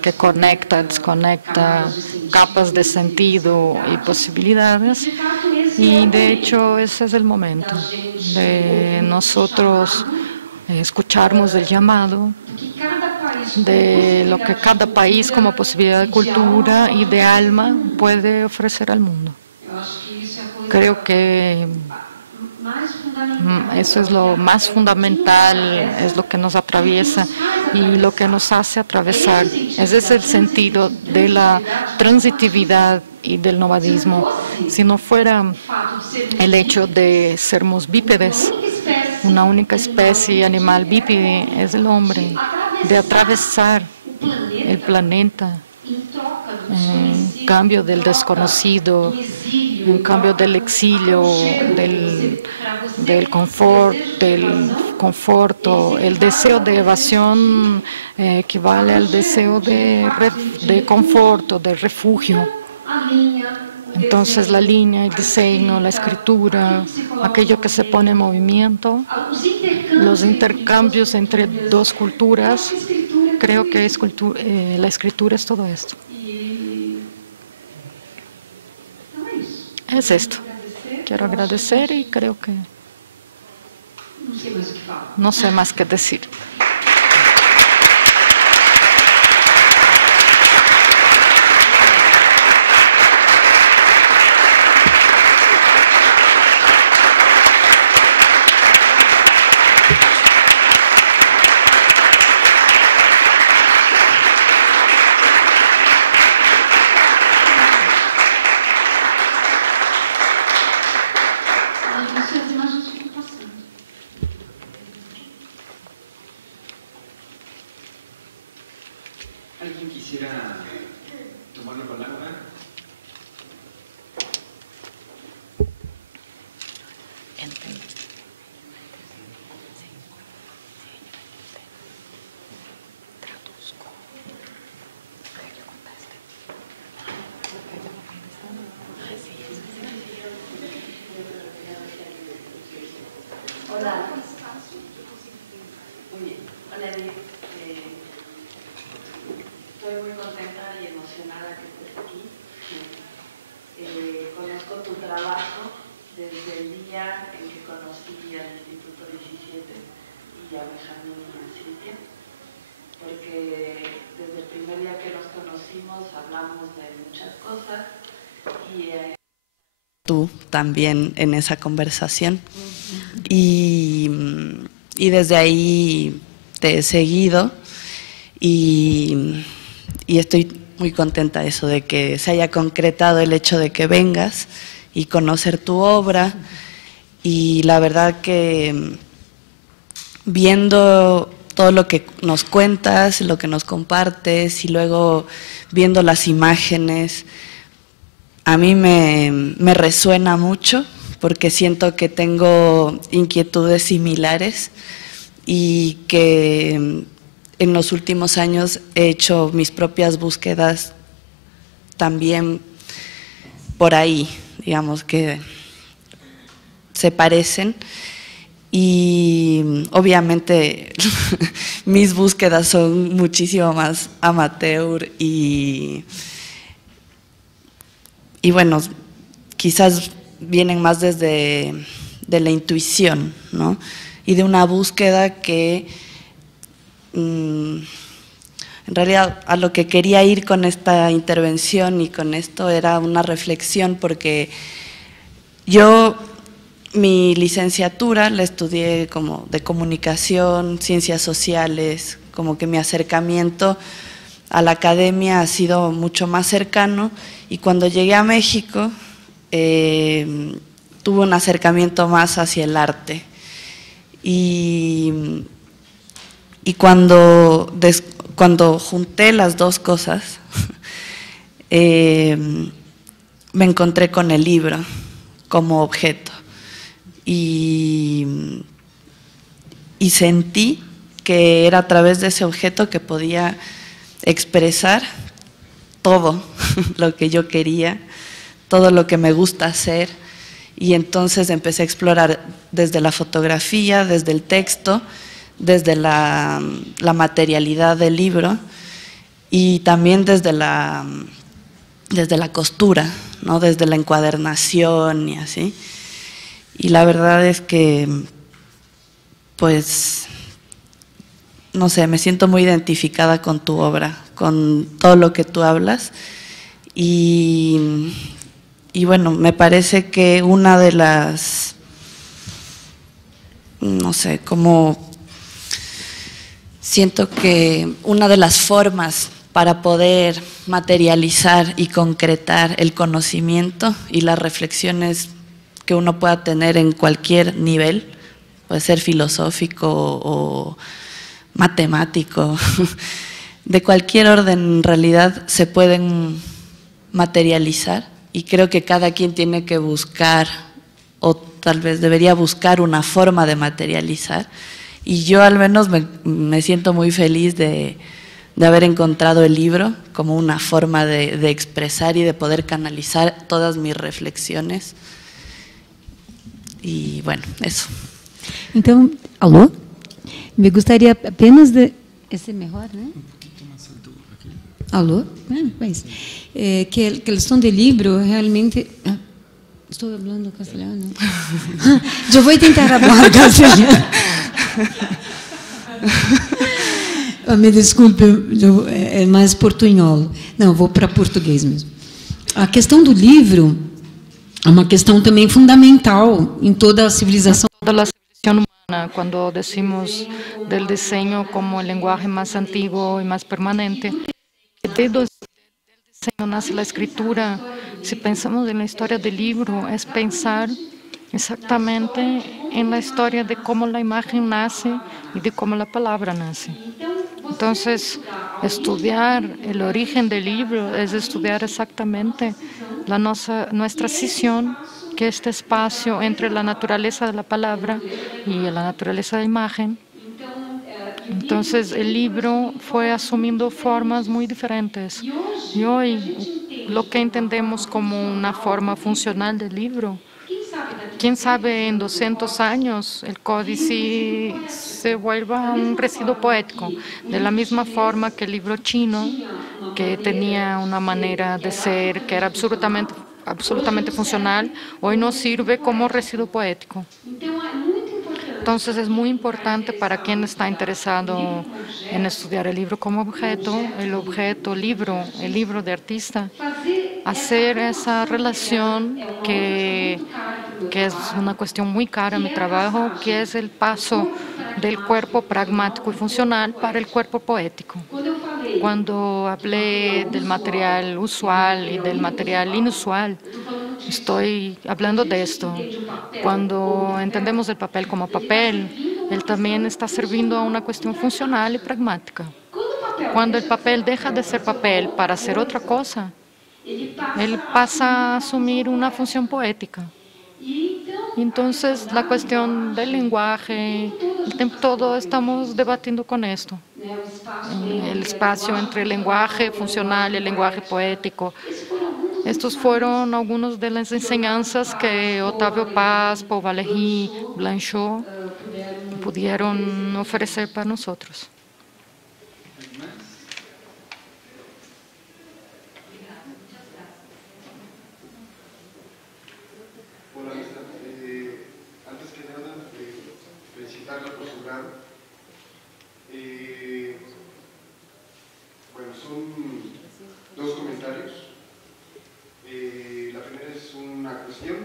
que conecta, desconecta capas de sentido y posibilidades. Y de hecho ese es el momento de nosotros escucharnos el llamado de lo que cada país como posibilidad de cultura y de alma puede ofrecer al mundo. Creo que eso es lo más fundamental, es lo que nos atraviesa y lo que nos hace atravesar. Ese es el sentido de la transitividad y del nomadismo. Si no fuera el hecho de sermos bípedes, una única especie animal bípede es el hombre, de atravesar el planeta en cambio del desconocido, en cambio del exilio, del conforto, el deseo de evasión equivale al deseo de conforto, de refugio. Entonces la línea, el diseño, la escritura, aquello que se pone en movimiento, los intercambios entre dos culturas, creo que la escritura es todo esto. Es esto. Quiero agradecer y creo que no sé más que decir. ¿Alguien quisiera tomar la palabra? Hola. Muy bien. Hola, Edith. Estoy muy contenta y emocionada que estés aquí. Conozco tu trabajo desde el día en que conocí al Instituto 17 y a Benjamín y a Cintia, porque desde el primer día que nos conocimos hablamos de muchas cosas y tú también en esa conversación. Y desde ahí te he seguido y estoy muy contenta de eso, de que se haya concretado el hecho de que vengas y conocer tu obra. Y la verdad que viendo todo lo que nos cuentas, lo que nos compartes y luego viendo las imágenes, a mí me resuena mucho porque siento que tengo inquietudes similares y que en los últimos años he hecho mis propias búsquedas también por ahí, digamos que se parecen. Y obviamente mis búsquedas son muchísimo más amateur y bueno, quizás vienen más desde de la intuición, ¿no? Y de una búsqueda que en realidad a lo que quería ir con esta intervención y con esto era una reflexión, porque yo mi licenciatura la estudié como de comunicación, ciencias sociales, como que mi acercamiento a la academia ha sido mucho más cercano, y cuando llegué a México tuve un acercamiento más hacia el arte. Y cuando junté las dos cosas, me encontré con el libro como objeto. Y sentí que era a través de ese objeto que podía expresar todo lo que yo quería, todo lo que me gusta hacer, y entonces empecé a explorar desde la fotografía, desde el texto, desde la materialidad del libro y también desde la costura, ¿no? Desde la encuadernación y así. Y la verdad es que, pues, no sé, me siento muy identificada con tu obra, con todo lo que tú hablas. Y bueno, me parece que una de las, no sé, como siento que una de las formas para poder materializar y concretar el conocimiento y las reflexiones que uno pueda tener en cualquier nivel, puede ser filosófico o matemático, de cualquier orden en realidad se pueden materializar, y creo que cada quien tiene que buscar, o tal vez debería buscar una forma de materializar, y yo al menos me siento muy feliz de haber encontrado el libro como una forma de expresar y de poder canalizar todas mis reflexiones. E, bueno, isso. Então, alô? Me gostaria apenas de... Esse é melhor, né? Poquito más alto aquí. Alô? Mas, que a questão do livro realmente... estou falando castelhano? Eu vou tentar falar castelhano. Me desculpe, é mais portunhol. Não, vou para português mesmo. A questão do livro é uma questão também fundamental em toda a civilização. Toda a civilização humana, quando decimos del diseño como el lenguaje más antiguo y más permanente, del diseño nace la escritura. Si pensamos en la historia del libro, es pensar exactamente en la historia de cómo la imagen nace y de cómo la palabra nace. Entonces, estudiar el origen del libro es estudiar exactamente nuestra escisión, que es este espacio entre la naturaleza de la palabra y la naturaleza de la imagen. Entonces, el libro fue asumiendo formas muy diferentes. Y hoy, lo que entendemos como una forma funcional del libro, quién sabe en 200 años el códice se vuelva un residuo poético, de la misma forma que el libro chino, que tenía una manera de ser que era absolutamente funcional, hoy nos sirve como residuo poético. Entonces es muy importante para quien está interesado en estudiar el libro como objeto, el libro de artista, hacer esa relación que es una cuestión muy cara en mi trabajo, que es el paso del cuerpo pragmático y funcional para el cuerpo poético. Cuando hablé del material usual y del material inusual, Estoy hablando de esto. Cuando entendemos el papel como papel, él también está sirviendo a una cuestión funcional y pragmática. Cuando el papel deja de ser papel para hacer otra cosa, él pasa a asumir una función poética. Entonces, la cuestión del lenguaje, todo estamos debatiendo con esto. El espacio entre el lenguaje funcional y el lenguaje poético. Estos fueron algunas de las enseñanzas que Octavio Paz, Paul Valéry, Blanchot pudieron ofrecer para nosotros. Antes que nada, felicitarla por su grado. Bueno, son dos comentarios. La primera es una cuestión.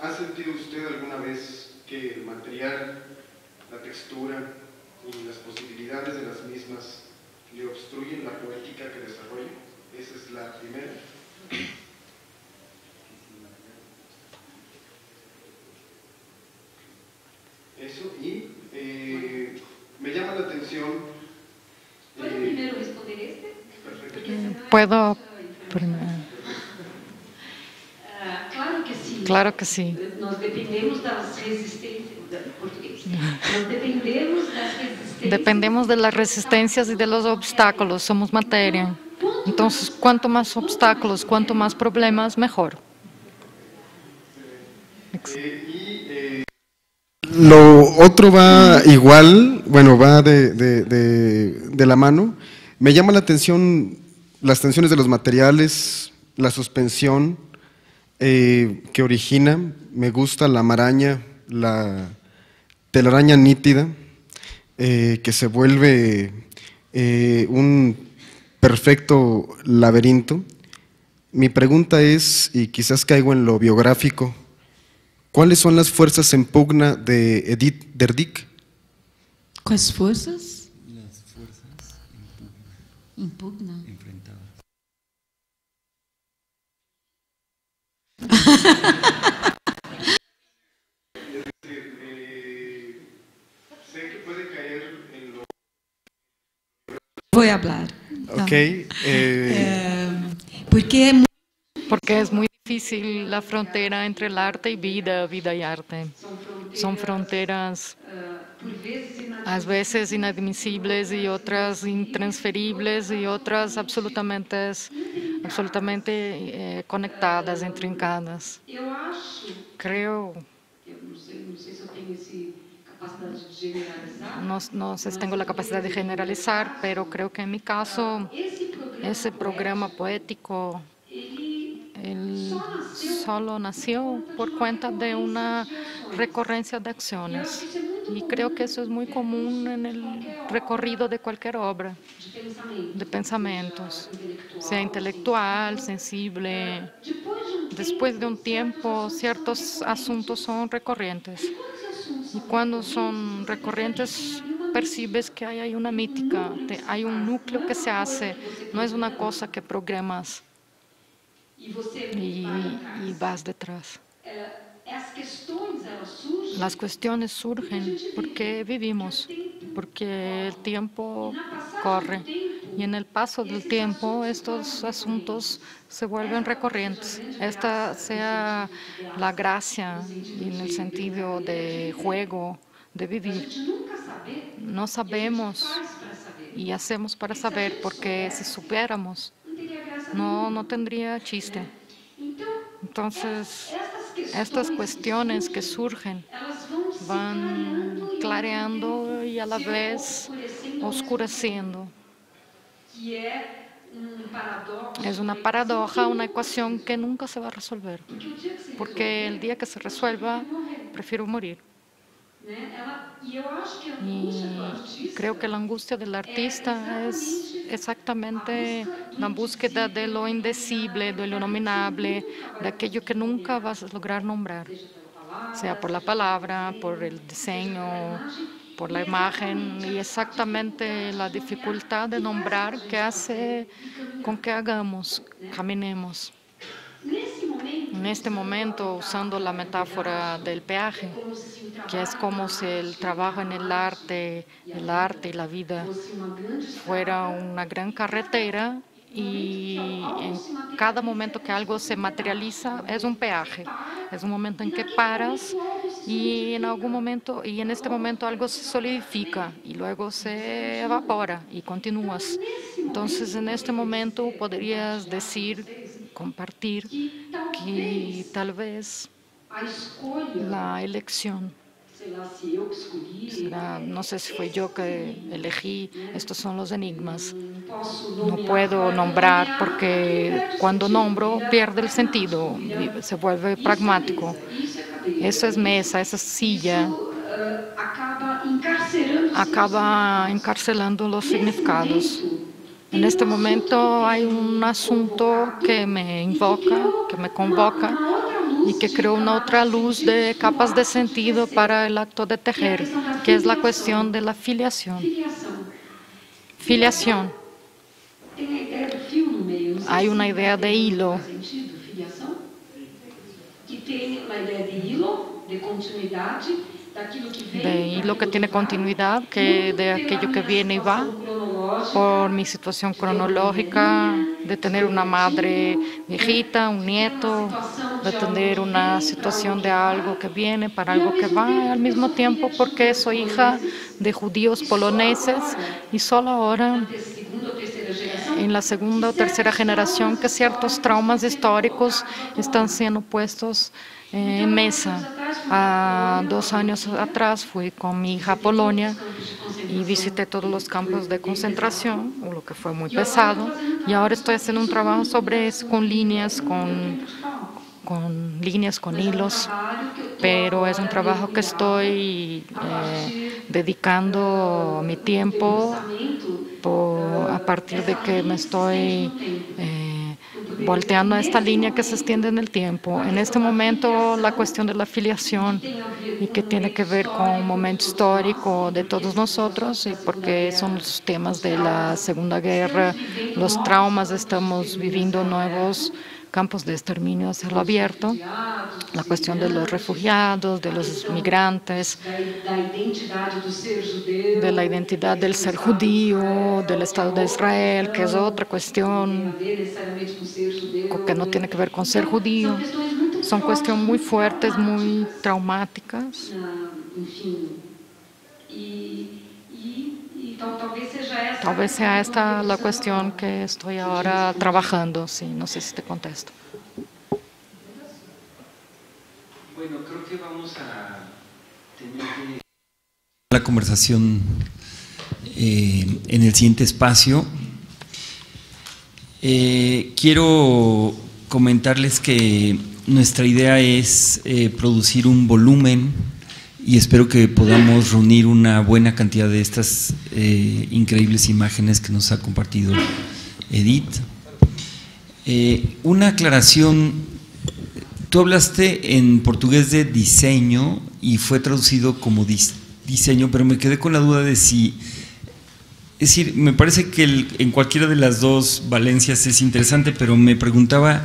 ¿Ha sentido usted alguna vez que el material, la textura y las posibilidades de las mismas le obstruyen la poética que desarrolla? Esa es la primera. Eso, y me llama la atención... ¿Puedo primero responder este? Perfecto. ¿Puedo primero? Claro que sí. Claro que sí. Nós dependemos das resistências, português. Nós dependemos das resistências. Dependemos de las resistencias y de los obstáculos, somos materia. Entonces, cuanto más obstáculos, cuanto más problemas, mejor. Lo otro va igual, bueno, va de la mano. Me llama la atención las tensiones de los materiales, la suspensión que origina. Me gusta la maraña, la telaraña nítida, que se vuelve un perfecto laberinto. Mi pregunta es, y quizás caigo en lo biográfico, ¿cuáles son las fuerzas en pugna de Edith Derdick? Quais forças? Las fuerzas Em pugna. enfrentadas. Sé que puede caer en lo... Vou falar. Ok. Porque es muy difícil la frontera entre el arte y vida, vida y arte. Son fronteras a veces inadmisibles y otras intransferibles y otras absolutamente conectadas, intrincadas. Creo, no sé si tengo la capacidad de generalizar, pero creo que en mi caso ese programa poético él solo nació por cuenta de una recurrencia de acciones. Y creo que eso es muy común en el recorrido de cualquier obra, de pensamientos, sea intelectual, sensible. Después de un tiempo, ciertos asuntos son recurrentes. Y cuando son recurrentes, percibes que hay una mítica, hay un núcleo que se hace, no es una cosa que programas. Y vas detrás. Las cuestiones surgen porque vivimos, porque el tiempo corre. Y en el paso del tiempo estos asuntos se vuelven recurrentes. Esta sea la gracia en el sentido de juego, de vivir. No sabemos y hacemos para saber, porque si supiéramos, no tendría chiste. Entonces, estas cuestiones que surgen van clareando y a la vez oscureciendo. Es una paradoja, una ecuación que nunca se va a resolver, porque el día que se resuelva, prefiero morir. Y creo que la angustia del artista es exactamente la búsqueda de lo indecible, de lo nominable, de aquello que nunca vas a lograr nombrar, sea por la palabra, por el diseño, por la imagen, y exactamente la dificultad de nombrar que hace con que hagamos, caminemos. en este momento, usando la metáfora del peaje, que es como si el trabajo en el arte y la vida fuera una gran carretera, y en cada momento que algo se materializa es un peaje, es un momento en que paras y en algún momento, y en este momento algo se solidifica y luego se evapora y continúas. Entonces, en este momento podrías decir, compartir, que tal vez la elección será, no sé si fue yo que elegí, estos son los enigmas. No puedo nombrar porque cuando nombro pierde el sentido, se vuelve pragmático. Eso es mesa, esa silla, acaba encarcelando los significados. En este momento hay un asunto que me invoca, que me convoca y que creó una otra luz de capas de sentido para el acto de tejer, que es la cuestión de la filiación. Filiación. Hay una idea de hilo. De hilo que tiene continuidad, que de aquello que viene y va, por mi situación cronológica, de tener una madre viejita, un nieto, de tener una situación de algo que viene para algo que va, al mismo tiempo porque soy hija de judíos poloneses y solo ahora, en la segunda o tercera generación, que ciertos traumas históricos están siendo puestos en mesa. 2 años atrás fui con mi hija a Polonia y visité todos los campos de concentración, lo que fue muy pesado, y ahora estoy haciendo un trabajo sobre eso, con líneas, con hilos, pero es un trabajo que estoy dedicando mi tiempo a partir de que me estoy volteando a esta línea que se extiende en el tiempo. En este momento, la cuestión de la filiación, y que tiene que ver con un momento histórico de todos nosotros, y porque son los temas de la Segunda Guerra, los traumas, estamos viviendo nuevos campos de exterminio a cielo abierto, la cuestión de los refugiados, de los migrantes, de la identidad del ser judío, del Estado de Israel, que es otra cuestión que no tiene que ver con ser judío. Son cuestiones muy fuertes, muy traumáticas. Tal vez sea esta la cuestión que estoy ahora trabajando. Sí, no sé si te contesto. Bueno, creo que vamos a tener la conversación en el siguiente espacio. Quiero comentarles que nuestra idea es producir un volumen, y espero que podamos reunir una buena cantidad de estas increíbles imágenes que nos ha compartido Edith. Una aclaración: tú hablaste en portugués de diseño y fue traducido como diseño, pero me quedé con la duda de si, es decir, me parece que en cualquiera de las dos valencias es interesante, pero me preguntaba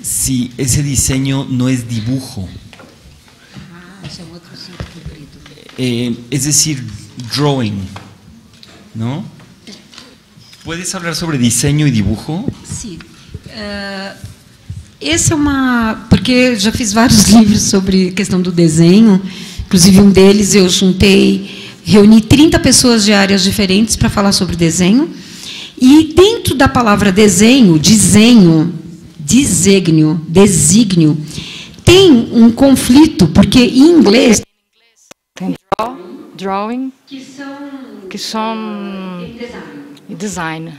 si ese diseño no es dibujo. Es decir, drawing, ¿no? ¿Puedes hablar sobre diseño e dibujo? Sim. Essa é uma... Porque eu já fiz vários livros sobre questão do desenho, inclusive um deles eu reuni 30 pessoas de áreas diferentes para falar sobre desenho, e dentro da palavra desenho, desígnio, tem um conflito, porque em inglês... Tem drawing, que são design.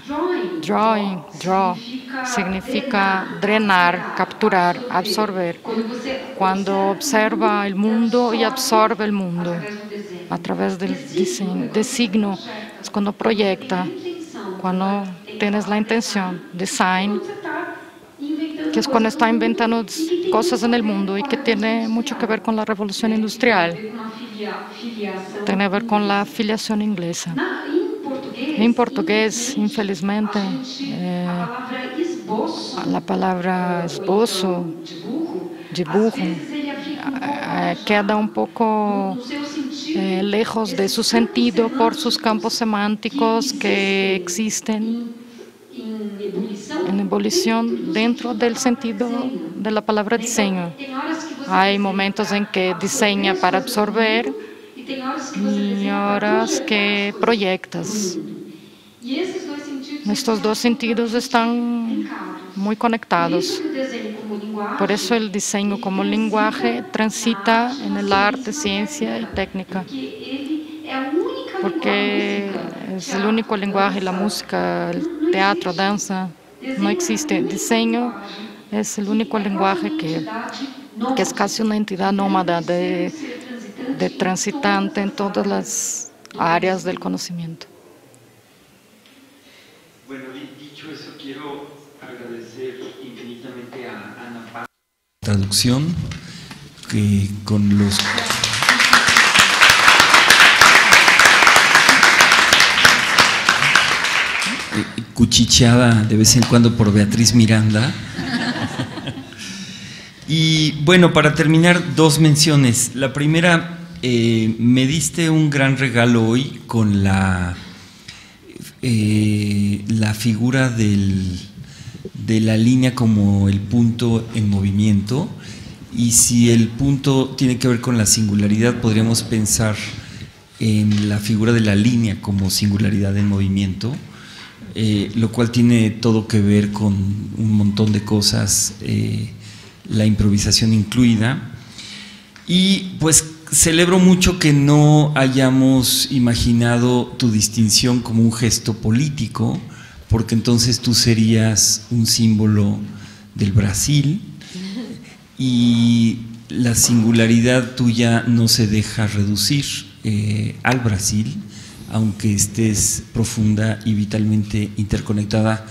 Drawing, draw, significa drenar, capturar, absorber. Cuando observa el mundo y absorbe el mundo a través del designo, es cuando proyecta, cuando tienes la intención. Design, que es cuando está inventando cosas en el mundo y que tiene mucho que ver con la revolución industrial. Tiene que ver con la filiación inglesa. En portugués, infelizmente, la palabra esbozo, dibujo queda un poco lejos de su sentido por sus campos semánticos que existen en ebullición dentro del sentido de la palabra diseño. Hay momentos en que diseña para absorber y horas que proyectas. Estos dos sentidos están muy conectados. Por eso el diseño como lenguaje transita en el arte, ciencia y técnica. Porque es el único lenguaje, la música, el teatro, danza, no existe. Diseño es el único lenguaje que es casi una entidad nómada de transitante en todas las áreas del conocimiento. Bueno, dicho eso, quiero agradecer infinitamente a Ana Paz traducción que con los cuchicheada de vez en cuando por Beatriz Miranda. Y bueno, para terminar, dos menciones. La primera, me diste un gran regalo hoy con la figura de la línea como el punto en movimiento, y si el punto tiene que ver con la singularidad, podríamos pensar en la figura de la línea como singularidad en movimiento, lo cual tiene todo que ver con un montón de cosas, la improvisación incluida. Y pues celebro mucho que no hayamos imaginado tu distinción como un gesto político, porque entonces tú serías un símbolo del Brasil y la singularidad tuya no se deja reducir al Brasil, aunque estés profunda y vitalmente interconectada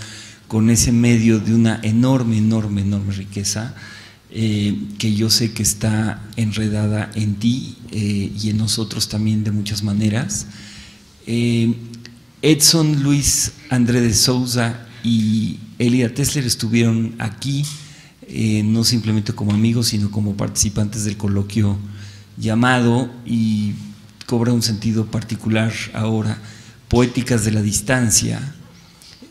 con ese medio de una enorme, enorme, enorme riqueza que yo sé que está enredada en ti y en nosotros también de muchas maneras. Edson Luis André de Souza y Elida Tesler estuvieron aquí, no simplemente como amigos, sino como participantes del coloquio llamado, y cobra un sentido particular ahora, Poéticas de la Distancia.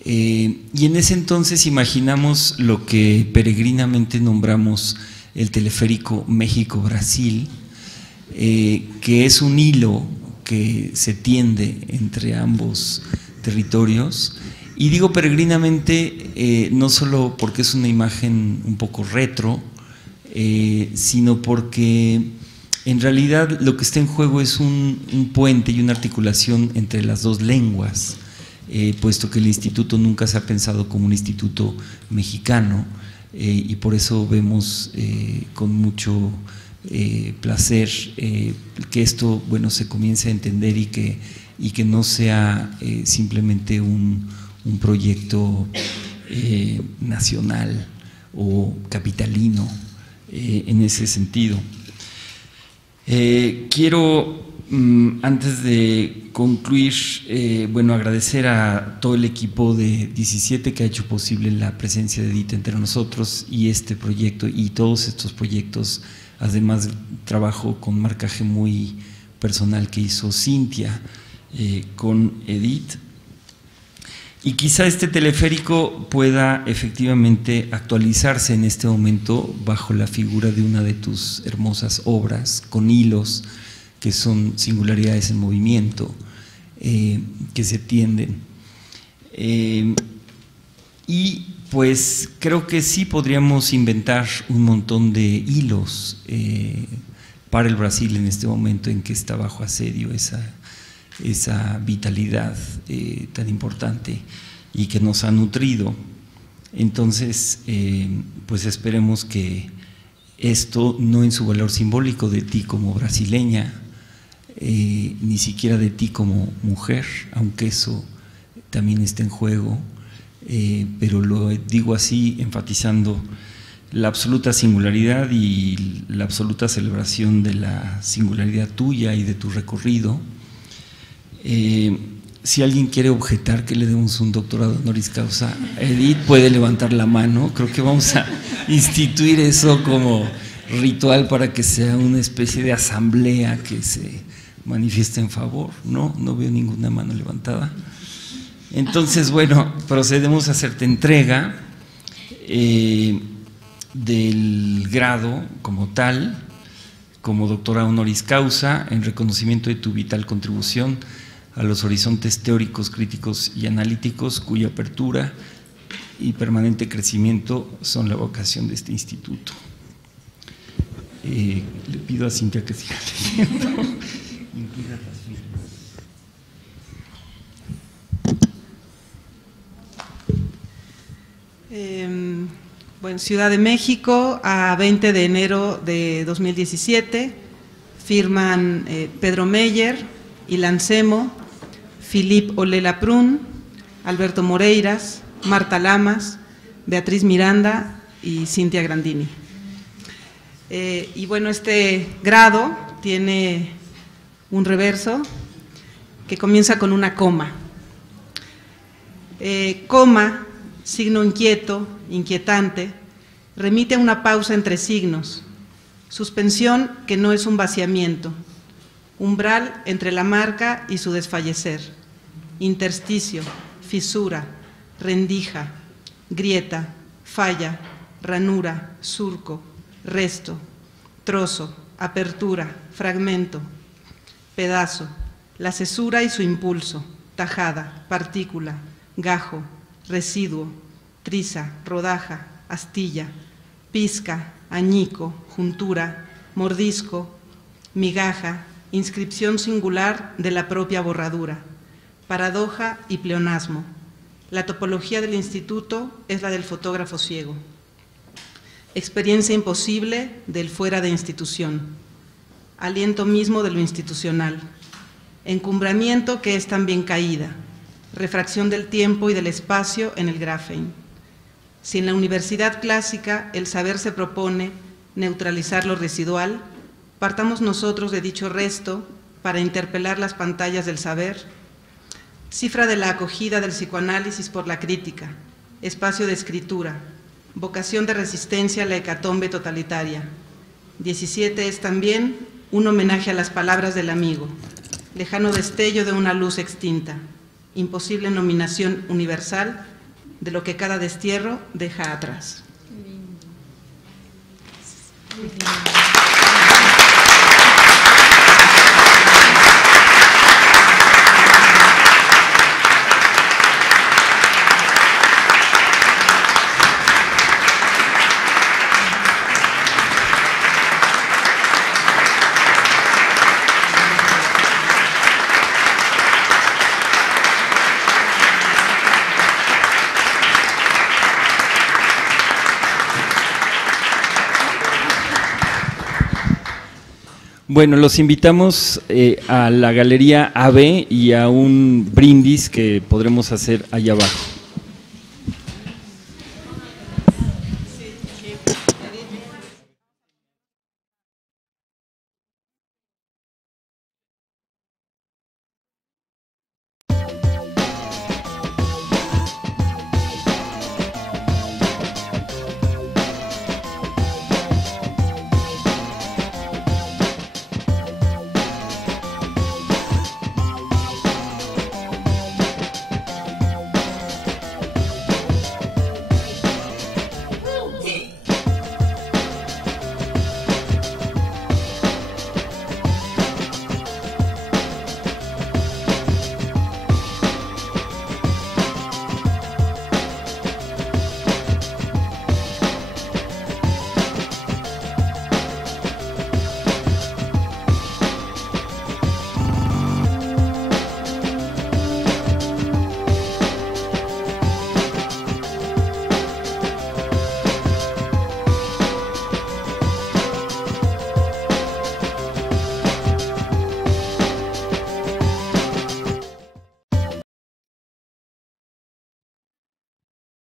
Y en ese entonces imaginamos lo que peregrinamente nombramos el teleférico México-Brasil, que es un hilo que se tiende entre ambos territorios. Y digo peregrinamente no solo porque es una imagen un poco retro, sino porque en realidad lo que está en juego es un puente y una articulación entre las dos lenguas, puesto que el instituto nunca se ha pensado como un instituto mexicano, y por eso vemos con mucho placer que esto, bueno, se comience a entender y que no sea simplemente un proyecto nacional o capitalino en ese sentido. Quiero, antes de concluir, bueno, agradecer a todo el equipo de 17 que ha hecho posible la presencia de Edith entre nosotros y este proyecto y todos estos proyectos, además del trabajo con marcaje muy personal que hizo Cintia con Edith. Y quizá este teleférico pueda efectivamente actualizarse en este momento bajo la figura de una de tus hermosas obras, con hilos que son singularidades en movimiento, que se tienden. Y pues creo que sí podríamos inventar un montón de hilos para el Brasil en este momento en que está bajo asedio esa vitalidad tan importante y que nos ha nutrido. Entonces, pues esperemos que esto, no en su valor simbólico de ti como brasileña, ni siquiera de ti como mujer, aunque eso también está en juego, pero lo digo así enfatizando la absoluta singularidad y la absoluta celebración de la singularidad tuya y de tu recorrido. Si alguien quiere objetar que le demos un doctorado honoris causa, Edith puede levantar la mano. Creo que vamos a instituir eso como ritual para que sea una especie de asamblea que se manifieste en favor. No veo ninguna mano levantada. Entonces, bueno, procedemos a hacerte entrega del grado como tal, como doctora honoris causa, en reconocimiento de tu vital contribución a los horizontes teóricos, críticos y analíticos, cuya apertura y permanente crecimiento son la vocación de este instituto. Le pido a Cintia que siga leyendo. Incluya las firmas. Bueno, Ciudad de México, a 20 de enero de 2017, firman Pedro Meyer, Ilan Semo, Philippe Olé-Laprun, Alberto Moreiras, Marta Lamas, Beatriz Miranda y Cintia Grandini. Y bueno, este grado tiene un reverso que comienza con una coma. Coma, signo inquieto, inquietante, remite a una pausa entre signos, suspensión que no es un vaciamiento, umbral entre la marca y su desfallecer, intersticio, fisura, rendija, grieta, falla, ranura, surco, resto, trozo, apertura, fragmento, pedazo, la cesura y su impulso, tajada, partícula, gajo, residuo, triza, rodaja, astilla, pizca, añico, juntura, mordisco, migaja, inscripción singular de la propia borradura, paradoja y pleonasmo. La topología del instituto es la del fotógrafo ciego. Experiencia imposible del fuera de institución. Aliento mismo de lo institucional. Encumbramiento que es también caída. Refracción del tiempo y del espacio en el grafein. Si en la universidad clásica el saber se propone neutralizar lo residual, partamos nosotros de dicho resto para interpelar las pantallas del saber. Cifra de la acogida del psicoanálisis por la crítica, espacio de escritura, vocación de resistencia a la hecatombe totalitaria. 17 es también un homenaje a las palabras del amigo, lejano destello de una luz extinta, imposible nominación universal de lo que cada destierro deja atrás. Bueno, los invitamos a la Galería AB y a un brindis que podremos hacer allá abajo.